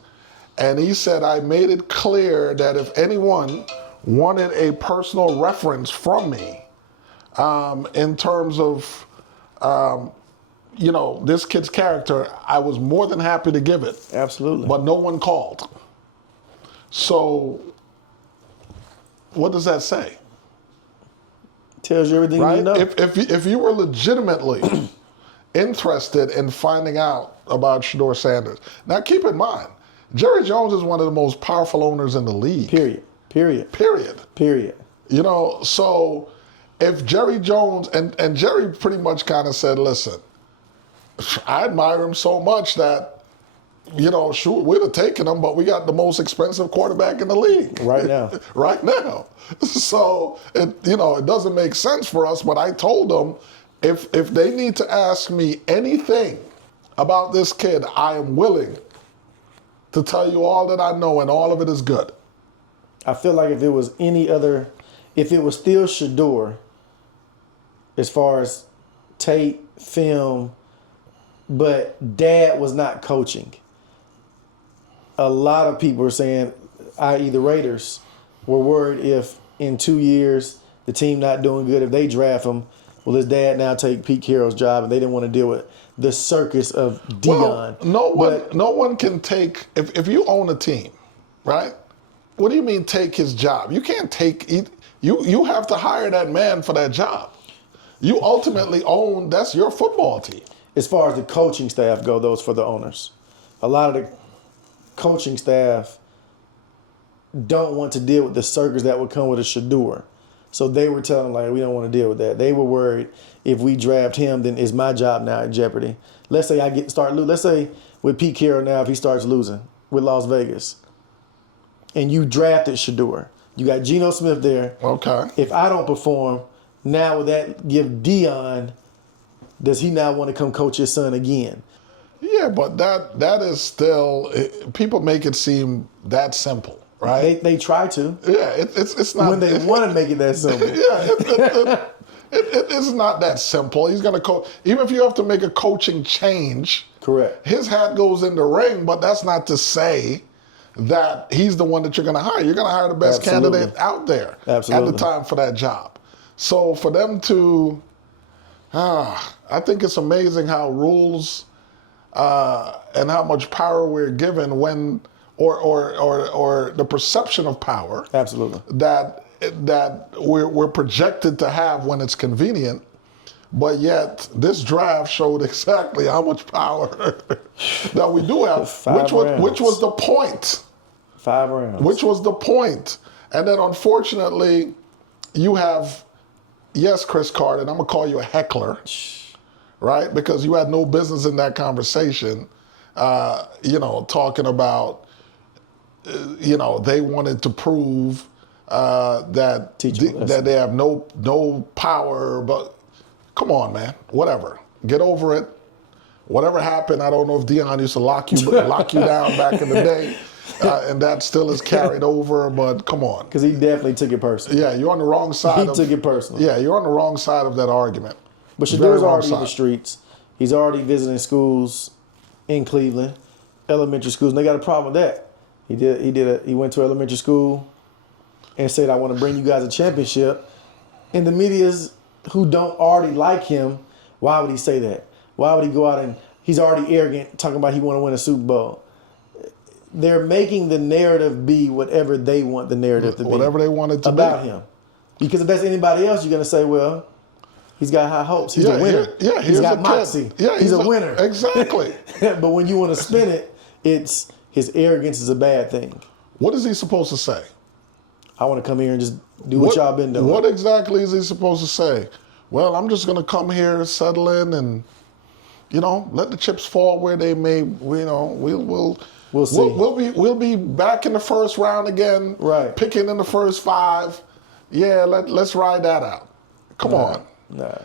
And he said, I made it clear that if anyone wanted a personal reference from me in terms of, this kid's character, I was more than happy to give it. Absolutely. But no one called. So what does that say? Tells you everything Right? you know. If you were legitimately interested in finding out about Shedeur Sanders. Now keep in mind, Jerry Jones is one of the most powerful owners in the league. Period. So if Jerry Jones, and Jerry pretty much kind of said, listen, I admire him so much that, shoot, we'd have taken him, but we got the most expensive quarterback in the league. Right now. Right now. So, it doesn't make sense for us, but I told them, if they need to ask me anything about this kid, I am willing to tell you all that I know, and all of it is good. I feel like if it was still Shedeur, as far as tape, film, but Dad was not coaching, a lot of people are saying, i.e. the Raiders, were worried if in 2 years the team not doing good, if they draft him, will his dad now take Pete Carroll's job, and they didn't want to deal with the circus of Dion. Well, no one can take, if you own a team, right? What do you mean take his job? You can't you have to hire that man for that job. You ultimately own, that's your football team. As far as the coaching staff go, those for the owners. A lot of the coaching staff don't want to deal with the circus that would come with a Shedeur. So they were telling we don't want to deal with that. They were worried if we draft him, then is my job now in jeopardy. Let's say let's say with Pete Carroll now, if he starts losing with Las Vegas, and you drafted Shedeur, you got Geno Smith there. Okay. If I don't perform, now would that give Dion, does he now want to come coach his son again? Yeah, but that is still, people make it seem that simple. Right? They try to. Yeah, it's not. When they want to make it that simple. Yeah, it's not that simple. He's going to coach. Even if you have to make a coaching change, correct, his hat goes in the ring, but that's not to say that he's the one that you're going to hire. You're going to hire the best candidate out there at the time for that job. So for them to, I think it's amazing how rules and how much power we're given when, or the perception of power, absolutely, that we're projected to have when it's convenient, but yet this draft showed exactly how much power that we do have, which was the point. 5 rounds. Which was the point. And then unfortunately, you have, yes, Chris Carter, and I'm gonna call you a heckler, right? Because you had no business in that conversation, talking about, they wanted to prove that they have no power, but come on, man, whatever. Get over it. Whatever happened, I don't know if Dion used to lock you down back in the day, and that still is carried over, but come on. Because he definitely took it personally. Yeah, you're on the wrong side. He took it personally. Yeah, you're on the wrong side of that argument. But Shedeur's already in the streets. He's already visiting schools in Cleveland, elementary schools, and they got a problem with that. He went to elementary school and said, I want to bring you guys a championship. And the media's who don't already like him Why would he say that? Why would he go out and he's already arrogant, talking about he want to win a Super Bowl? They're making the narrative be whatever they want the narrative to be. Whatever they want it to about be. him. Because if that's anybody else, you're going to say, well, he's got high hopes. He's a winner. He's got moxie. He's a winner. Exactly. But when you want to spin it, it's his arrogance is a bad thing. What is he supposed to say? I want to come here and just do what y'all been doing. What exactly is he supposed to say? Well, I'm just going to come here, settle in, and let the chips fall where they may. We'll see. We'll be back in the first round again. Right. Picking in the first 5. Yeah, let's ride that out. Come on. Nah.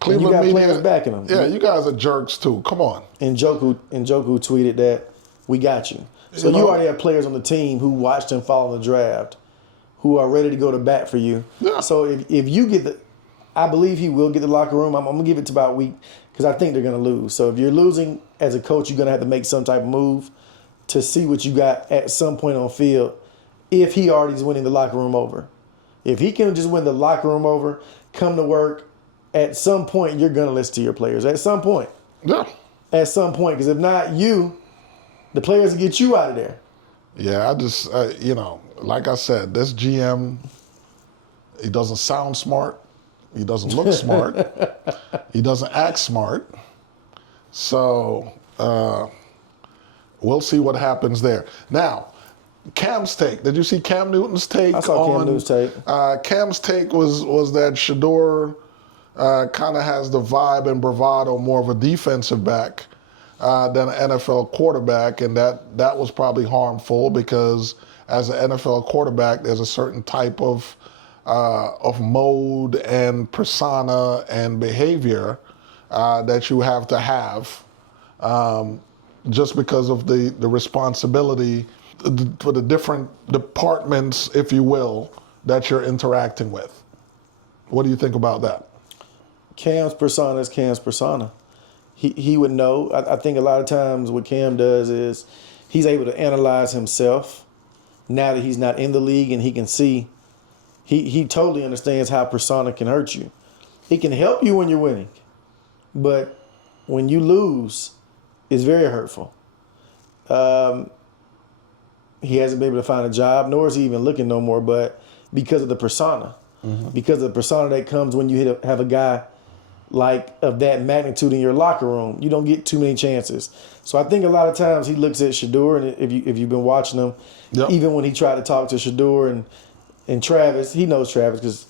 Cleveland you got media, players backing them. Yeah, you guys are jerks too. Come on. And Njoku tweeted that we got you. So you already have players on the team who watched and followed the draft, who are ready to go to bat for you. Yeah. So if you get I believe he will get the locker room. I'm gonna give it to about a week because I think they're gonna lose. So if you're losing as a coach, you're gonna have to make some type of move to see what you got at some point on field. If he already is winning the locker room over, if he can just win the locker room over, come to work. At some point, you're gonna listen to your players. At some point. Yeah. At some point, because if not you, the players will get you out of there. Yeah, I just, like I said, this GM, he doesn't sound smart. He doesn't look smart. He doesn't act smart. So we'll see what happens there. Now, Cam's take. Did you see Cam Newton's take? I saw Cam Newton's take. Cam's take was that Shedeur kind of has the vibe and bravado more of a defensive back than an NFL quarterback, and that was probably harmful because as an NFL quarterback, there's a certain type of mode and persona and behavior that you have to have just because of the responsibility for the different departments, if you will, that you're interacting with. What do you think about that? Cam's persona is Cam's persona. He would know. I think a lot of times what Cam does is he's able to analyze himself now that he's not in the league, and he can see. He totally understands how persona can hurt you. It can help you when you're winning, but when you lose, it's very hurtful. He hasn't been able to find a job, nor is he even looking no more, but because of the persona. Mm-hmm. Because of the persona that comes when you have a guy like of that magnitude in your locker room. You don't get too many chances. So I think a lot of times he looks at Shedeur, and if you've been watching him, yep. Even when he tried to talk to Shedeur and Travis, he knows Travis because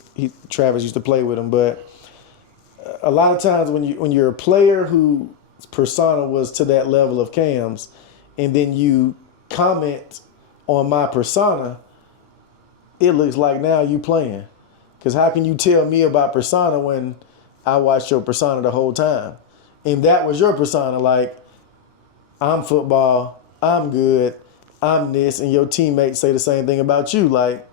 Travis used to play with him. But a lot of times when you're a player whose persona was to that level of Cam's, and then you comment on my persona, it looks like now you playing. Because how can you tell me about persona when I watched your persona the whole time? And that was your persona, like, I'm football, I'm good, I'm this, and your teammates say the same thing about you. Like,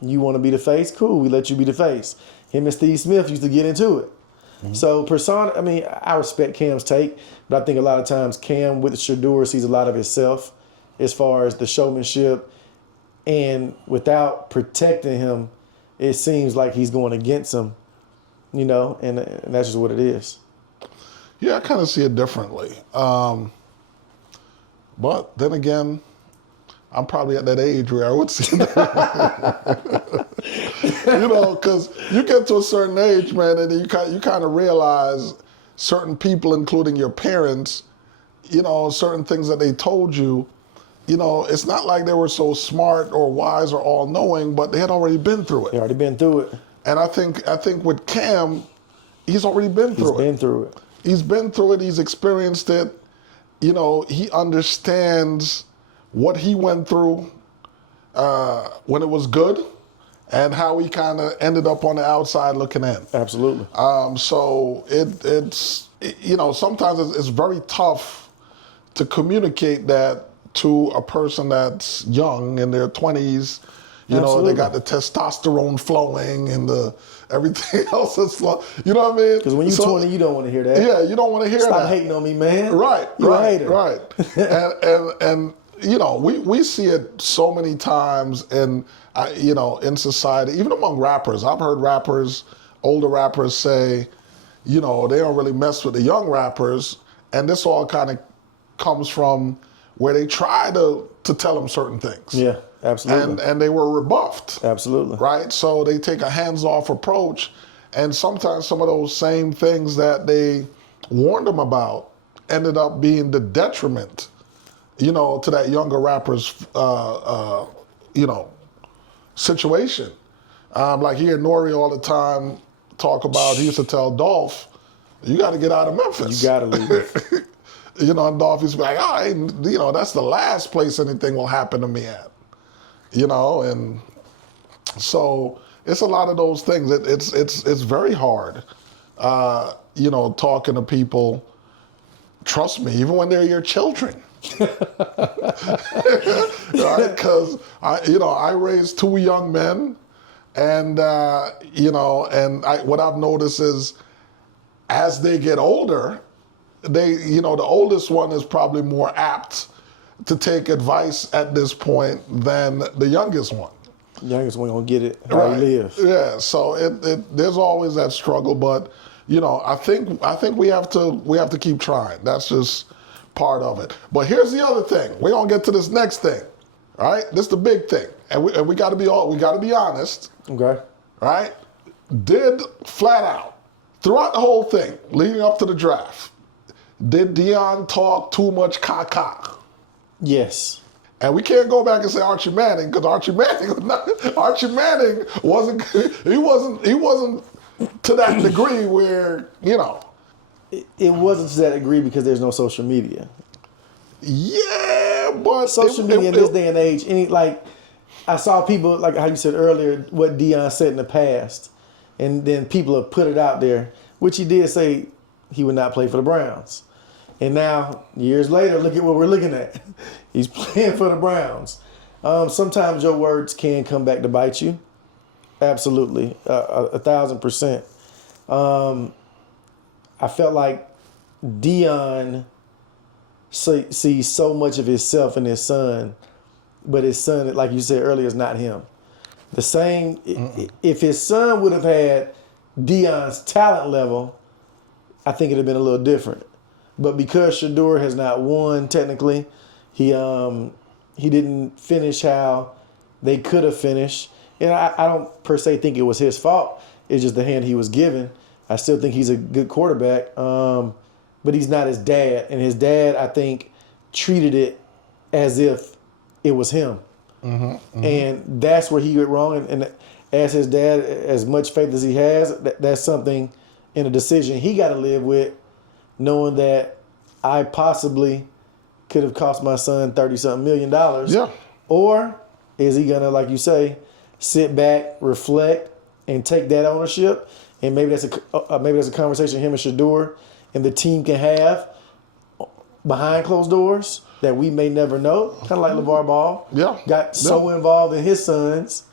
you want to be the face? Cool, we let you be the face. Him and Steve Smith used to get into it. Mm-hmm. So persona, I mean, I respect Cam's take, but I think a lot of times Cam with Shedeur sees a lot of himself as far as the showmanship, and without protecting him, it seems like he's going against him, and that's just what it is. Yeah, I kind of see it differently. But then again, I'm probably at that age where I would see that. Because you get to a certain age, man, and you kind of realize certain people, including your parents, certain things that they told you, it's not like they were so smart or wise or all-knowing, but they had already been through it. They already been through it. And I think with Cam, he's already been through it. He's been through it. He's been through it. He's experienced it. He understands what he went through when it was good and how he kind of ended up on the outside looking in. Absolutely. So it's sometimes it's very tough to communicate that to a person that's young in their 20s. They got the testosterone flowing and the everything else is flowing. You know what I mean? Because when you're 20, you don't want to hear that. Yeah, you don't want to hear that. Stop hating on me, man. Right, You're a hater. Right. and we see it so many times in society, even among rappers. I've heard older rappers say, they don't really mess with the young rappers. And this all kind of comes from where they try to tell them certain things. Yeah, absolutely. And they were rebuffed. Absolutely. Right? So they take a hands-off approach, and sometimes some of those same things that they warned them about ended up being the detriment, to that younger rapper's, situation. Like you hear Nori all the time talk about, he used to tell Dolph, you got to get out of Memphis. You got to leave. And Dolph used to be like, that's the last place anything will happen to me at. And so it's a lot of those things. It's very hard, talking to people. Trust me, even when they're your children. Right? Because I raised 2 young men, and what I've noticed is as they get older, the oldest one is probably more apt to take advice at this point than the youngest one. Youngest one gonna get it how he lives. Yeah, so there's always that struggle, but I think we have to keep trying. That's just part of it. But here's the other thing. We're gonna get to this next thing, right? This is the big thing, and we got to be honest. Okay. Right? Did flat out throughout the whole thing leading up to the draft, did Deion talk too much caca? Yes. And we can't go back and say Archie Manning, because Archie Manning wasn't to that degree where, It wasn't to that degree because there's no social media. Yeah, but Social media in this day and age, I saw people, like how you said earlier, what Deion said in the past, and then people have put it out there, which he did say he would not play for the Browns. And now, years later, look at what we're looking at. He's playing for the Browns. Sometimes your words can come back to bite you. Absolutely, 1,000%. I felt like Deion sees so much of himself in his son, but his son, like you said earlier, is not him. The same, if his son would have had Deion's talent level, I think it'd have been a little different. But because Shedeur has not won technically, he didn't finish how they could have finished. And I don't per se think it was his fault. It's just the hand he was given. I still think he's a good quarterback, but he's not his dad. And his dad, I think, treated it as if it was him. And that's where he went wrong. And as his dad, as much faith as he has, that's something in a decision he got to live with, knowing that I possibly could have cost my son $30-something million. Yeah. Or is he going to, like you say, sit back, reflect, and take that ownership? And maybe that's a conversation him and Shedeur and the team can have behind closed doors that we may never know. Kind of like LeVar Ball. Yeah. Got so involved in his sons,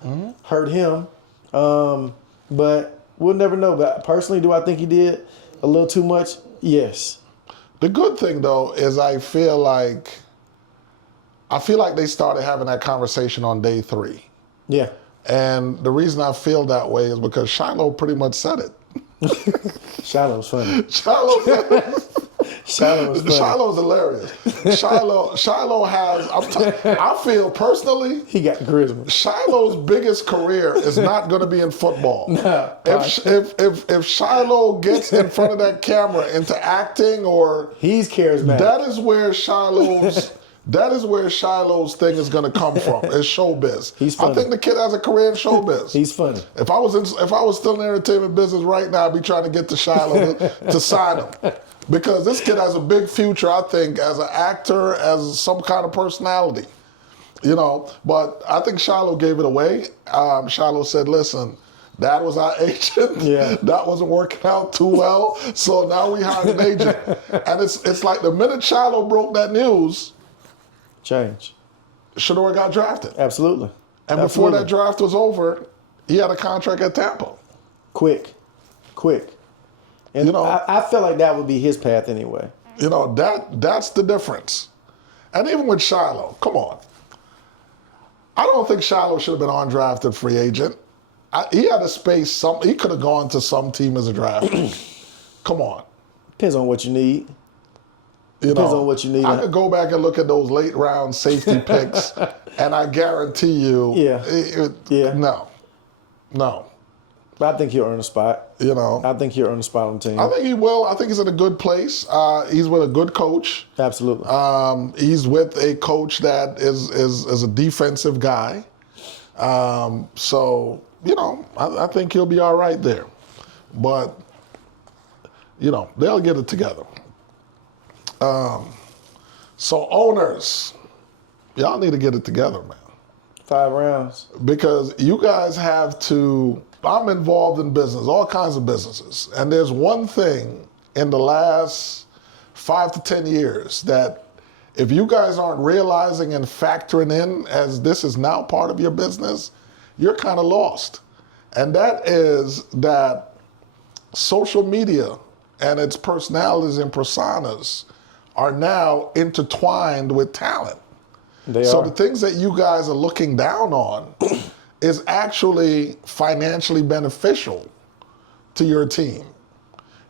hurt him. But we'll never know. But personally, do I think he did a little too much? Yes. The good thing, though, is I feel like they started having that conversation on day 3. Yeah. And the reason I feel that way is because Shiloh pretty much said it. Shiloh's funny. Shiloh's funny. Shiloh's hilarious. Shiloh has, I feel personally, He got charisma. Shiloh's biggest career is not going to be in football. No. If Shiloh gets in front of that camera into acting or... He's charismatic. That is where Shiloh's thing is going to come from. Is showbiz. He's funny. I think the kid has a career in showbiz. He's funny. If I was still in the entertainment business right now, I'd be trying to get to Shiloh to sign him, because this kid has a big future. I think as an actor, as some kind of personality, But I think Shiloh gave it away. Shiloh said, "Listen, Dad was our agent. Yeah. That wasn't working out too well. So now we hired an agent." And it's like the minute Shiloh broke that news, Change. Shedeur got drafted. Absolutely. And before that draft was over, he had a contract at Tampa. Quick. And I felt like that would be his path anyway. That's the difference. And even with Shiloh, come on. I don't think Shiloh should have been undrafted free agent. He had a space. He could have gone to some team as a draft. Come on. Depends on what you need. Depends on what you need. I could go back and look at those late round safety picks, and I guarantee you, no. But I think he'll earn a spot. I think he'll earn a spot on the team. I think he will. I think he's in a good place. He's with a good coach. Absolutely. He's with a coach that is a defensive guy. So, I think he'll be all right there. But, they'll get it together. So owners, y'all need to get it together, man. 5 rounds. Because you guys have to, I'm involved in business, all kinds of businesses. And there's one thing in the last 5 to 10 years that if you guys aren't realizing and factoring in as this is now part of your business, you're kind of lost. And that is that social media and its personalities and personas are now intertwined with talent. So the things that you guys are looking down on is actually financially beneficial to your team.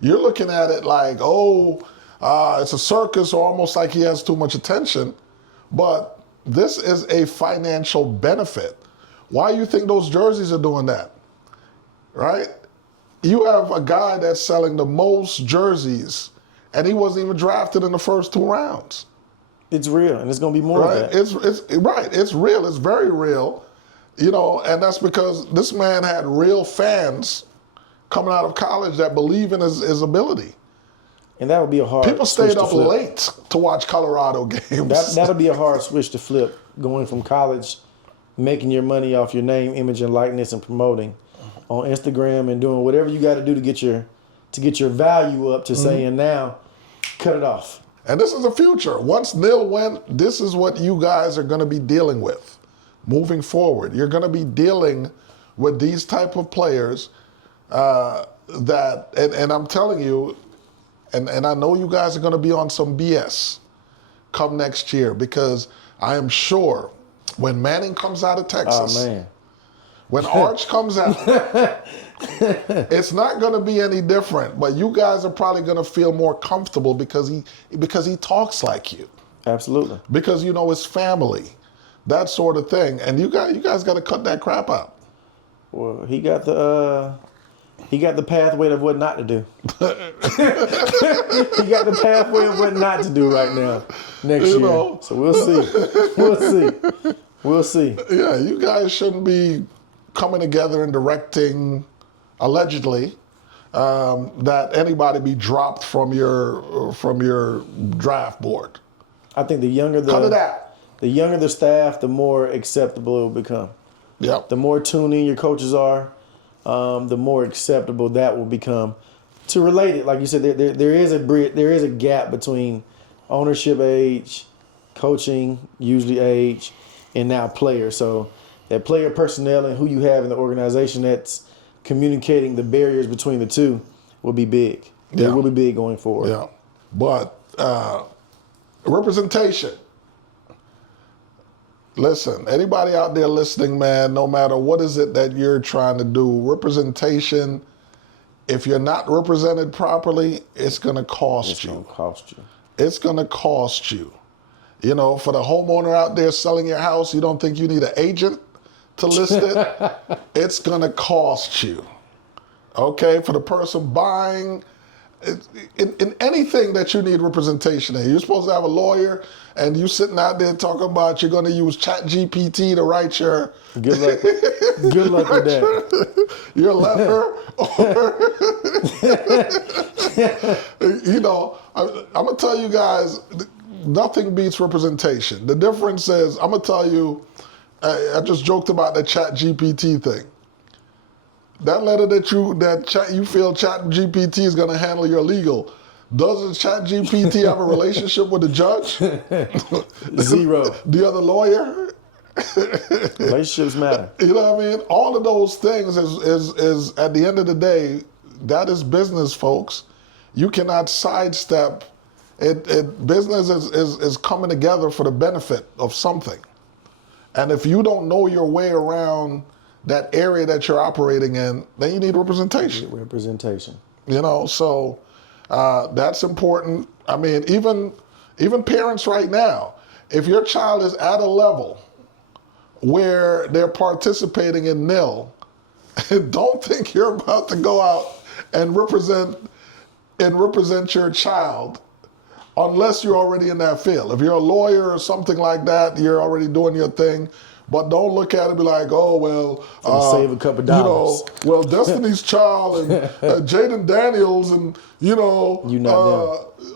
You're looking at it like, it's a circus, or almost like he has too much attention. But this is a financial benefit. Why do you think those jerseys are doing that? Right? You have a guy that's selling the most jerseys, and he wasn't even drafted in the first 2 rounds. It's real, and it's going to be more of that. It's real. It's very real. And that's because this man had real fans coming out of college that believe in his ability. And that would be a hard People stayed switch to up flip. late to watch Colorado games. That'll be a hard switch to flip, going from college, making your money off your name, image, and likeness, and promoting on Instagram and doing whatever you got to do to get your value up to saying now, cut it off. And this is the future. Once Nil went, this is what you guys are going to be dealing with moving forward. You're going to be dealing with these type of players and I'm telling you, and I know you guys are going to be on some BS come next year, because I am sure when Manning comes out of Texas, when Arch comes out, it's not going to be any different. But you guys are probably going to feel more comfortable because he talks like you. Absolutely. Because it's family, that sort of thing. And you guys got to cut that crap out. Well, he got the pathway of what not to do. He got the pathway of what not to do right now next year. So we'll see. Yeah, you guys shouldn't be coming together and directing, allegedly, that anybody be dropped from your draft board. I think the younger the staff, the more acceptable it will become. Yep. The more tuned in your coaches are, the more acceptable that will become. To relate it, like you said, there is a gap between ownership age, coaching usually age, and now player. So that player personnel and who you have in the organization that's communicating the barriers between the two will be big. It will be big going forward. Yeah. But representation. Listen, anybody out there listening, man, no matter what is it that you're trying to do, representation, if you're not represented properly, it's going to cost you. It's going to cost you. For the homeowner out there selling your house, you don't think you need an agent to list it? It's going to cost you. Okay? For the person buying, in anything that you need representation in, you're supposed to have a lawyer, and you sitting out there talking about you're going to use ChatGPT to write your... Good luck. Good luck with that. Your letter. I'm going to tell you guys, nothing beats representation. The difference is, I'm going to tell you, I just joked about the ChatGPT thing. That letter that you feel ChatGPT is going to handle your legal, doesn't ChatGPT have a relationship with the judge? Zero. The other lawyer? Relationships matter. You know what I mean? All of those things is at the end of the day, that is business, folks. You cannot sidestep it. Business is coming together for the benefit of something. And if you don't know your way around that area that you're operating in, then you need representation. Representation. So That's important. I mean, even parents right now, if your child is at a level where they're participating in nil, don't think you're about to go out and represent your child unless you're already in that field. If you're a lawyer or something like that, you're already doing your thing. But don't look at it and be like, oh, well, save a couple dollars. Well, Destiny's Child and Jaden Daniels and,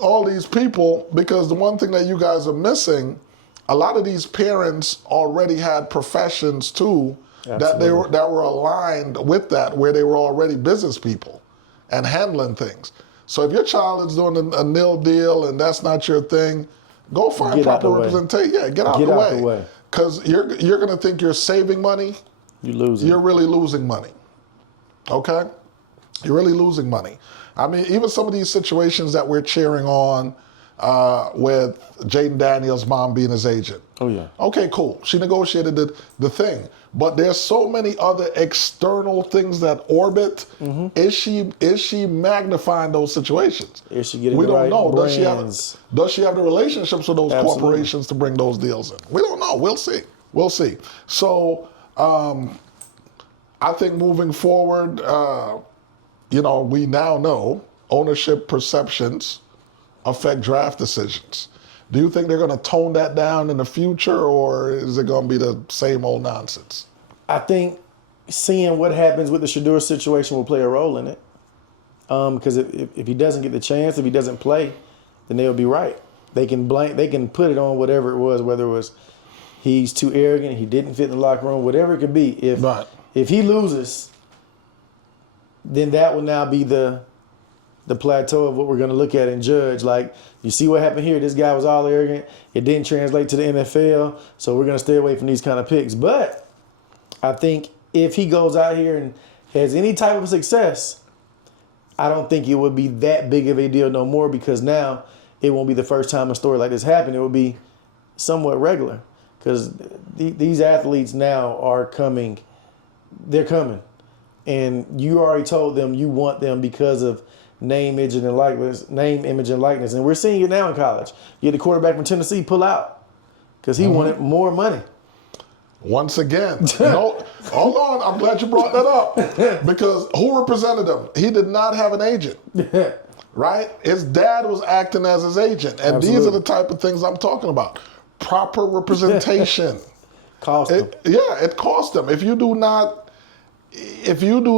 all these people. Because the one thing that you guys are missing, a lot of these parents already had professions too that were aligned with that, where they were already business people and handling things. So if your child is doing a nil deal and that's not your thing, go find proper representation. Yeah, get out the way. Because you're going to think you're saving money. You're losing. You're really losing money. Okay? You're really losing money. I mean, even some of these situations that we're cheering on with Jaden Daniels' mom being his agent. Oh, yeah. Okay, cool. She negotiated the thing. But there's so many other external things that orbit. Mm-hmm. Is she magnifying those situations? Is she getting we the don't right know. brands? Does she have the relationships with those Absolutely. corporations to bring those deals in? We don't know. We'll see. So I think moving forward, we now know ownership perceptions affect draft decisions. Do you think they're going to tone that down in the future, or is it going to be the same old nonsense? I think seeing what happens with the Shedeur situation will play a role in it. Because if he doesn't get the chance, if he doesn't play, then they'll be right. They can put it on whatever it was, whether it was he's too arrogant, he didn't fit in the locker room, whatever it could be. If he loses, then that will now be the plateau of what we're going to look at and judge. Like, you see what happened here? This guy was all arrogant. It didn't translate to the NFL, so we're going to stay away from these kind of picks. But I think if he goes out here and has any type of success, I don't think it would be that big of a deal no more, because now it won't be the first time a story like this happened. It will be somewhat regular, because these athletes now are coming. They're coming. And you already told them you want them because of name, image, and likeness. And we're seeing it now in college. You had the quarterback from Tennessee pull out because he wanted more money. Once again, no, hold on. I'm glad you brought that up, because who represented him? He did not have an agent, right? His dad was acting as his agent, and Absolutely. These are the type of things I'm talking about. Proper representation. Cost him. It cost him. If you do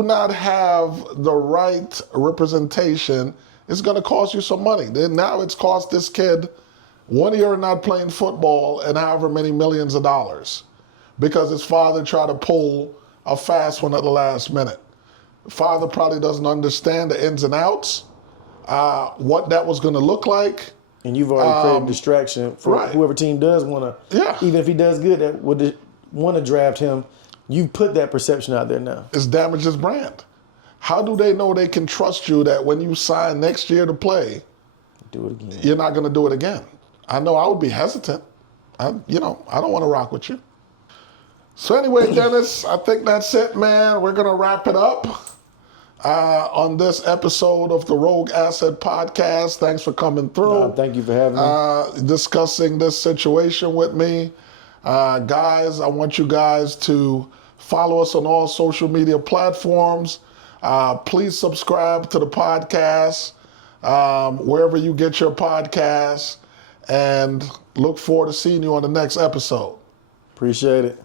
not have the right representation, it's going to cost you some money. Then now it's cost this kid 1 year of not playing football and however many millions of dollars, because his father tried to pull a fast one at the last minute. Father probably doesn't understand the ins and outs, what that was going to look like. And you've already created distraction for whoever team does want to, even if he does good, that would want to draft him. You put that perception out there now. It's damaged his brand. How do they know they can trust you that when you sign next year to play, do it again? You're not going to do it again? I know I would be hesitant. I don't want to rock with you. So anyway, Dennis, I think that's it, man. We're going to wrap it up on this episode of the Rogue Asset Podcast. Thanks for coming through. Thank you for having me. Discussing this situation with me. Guys, I want you guys to follow us on all social media platforms. Please subscribe to the podcast wherever you get your podcasts, and look forward to seeing you on the next episode. Appreciate it.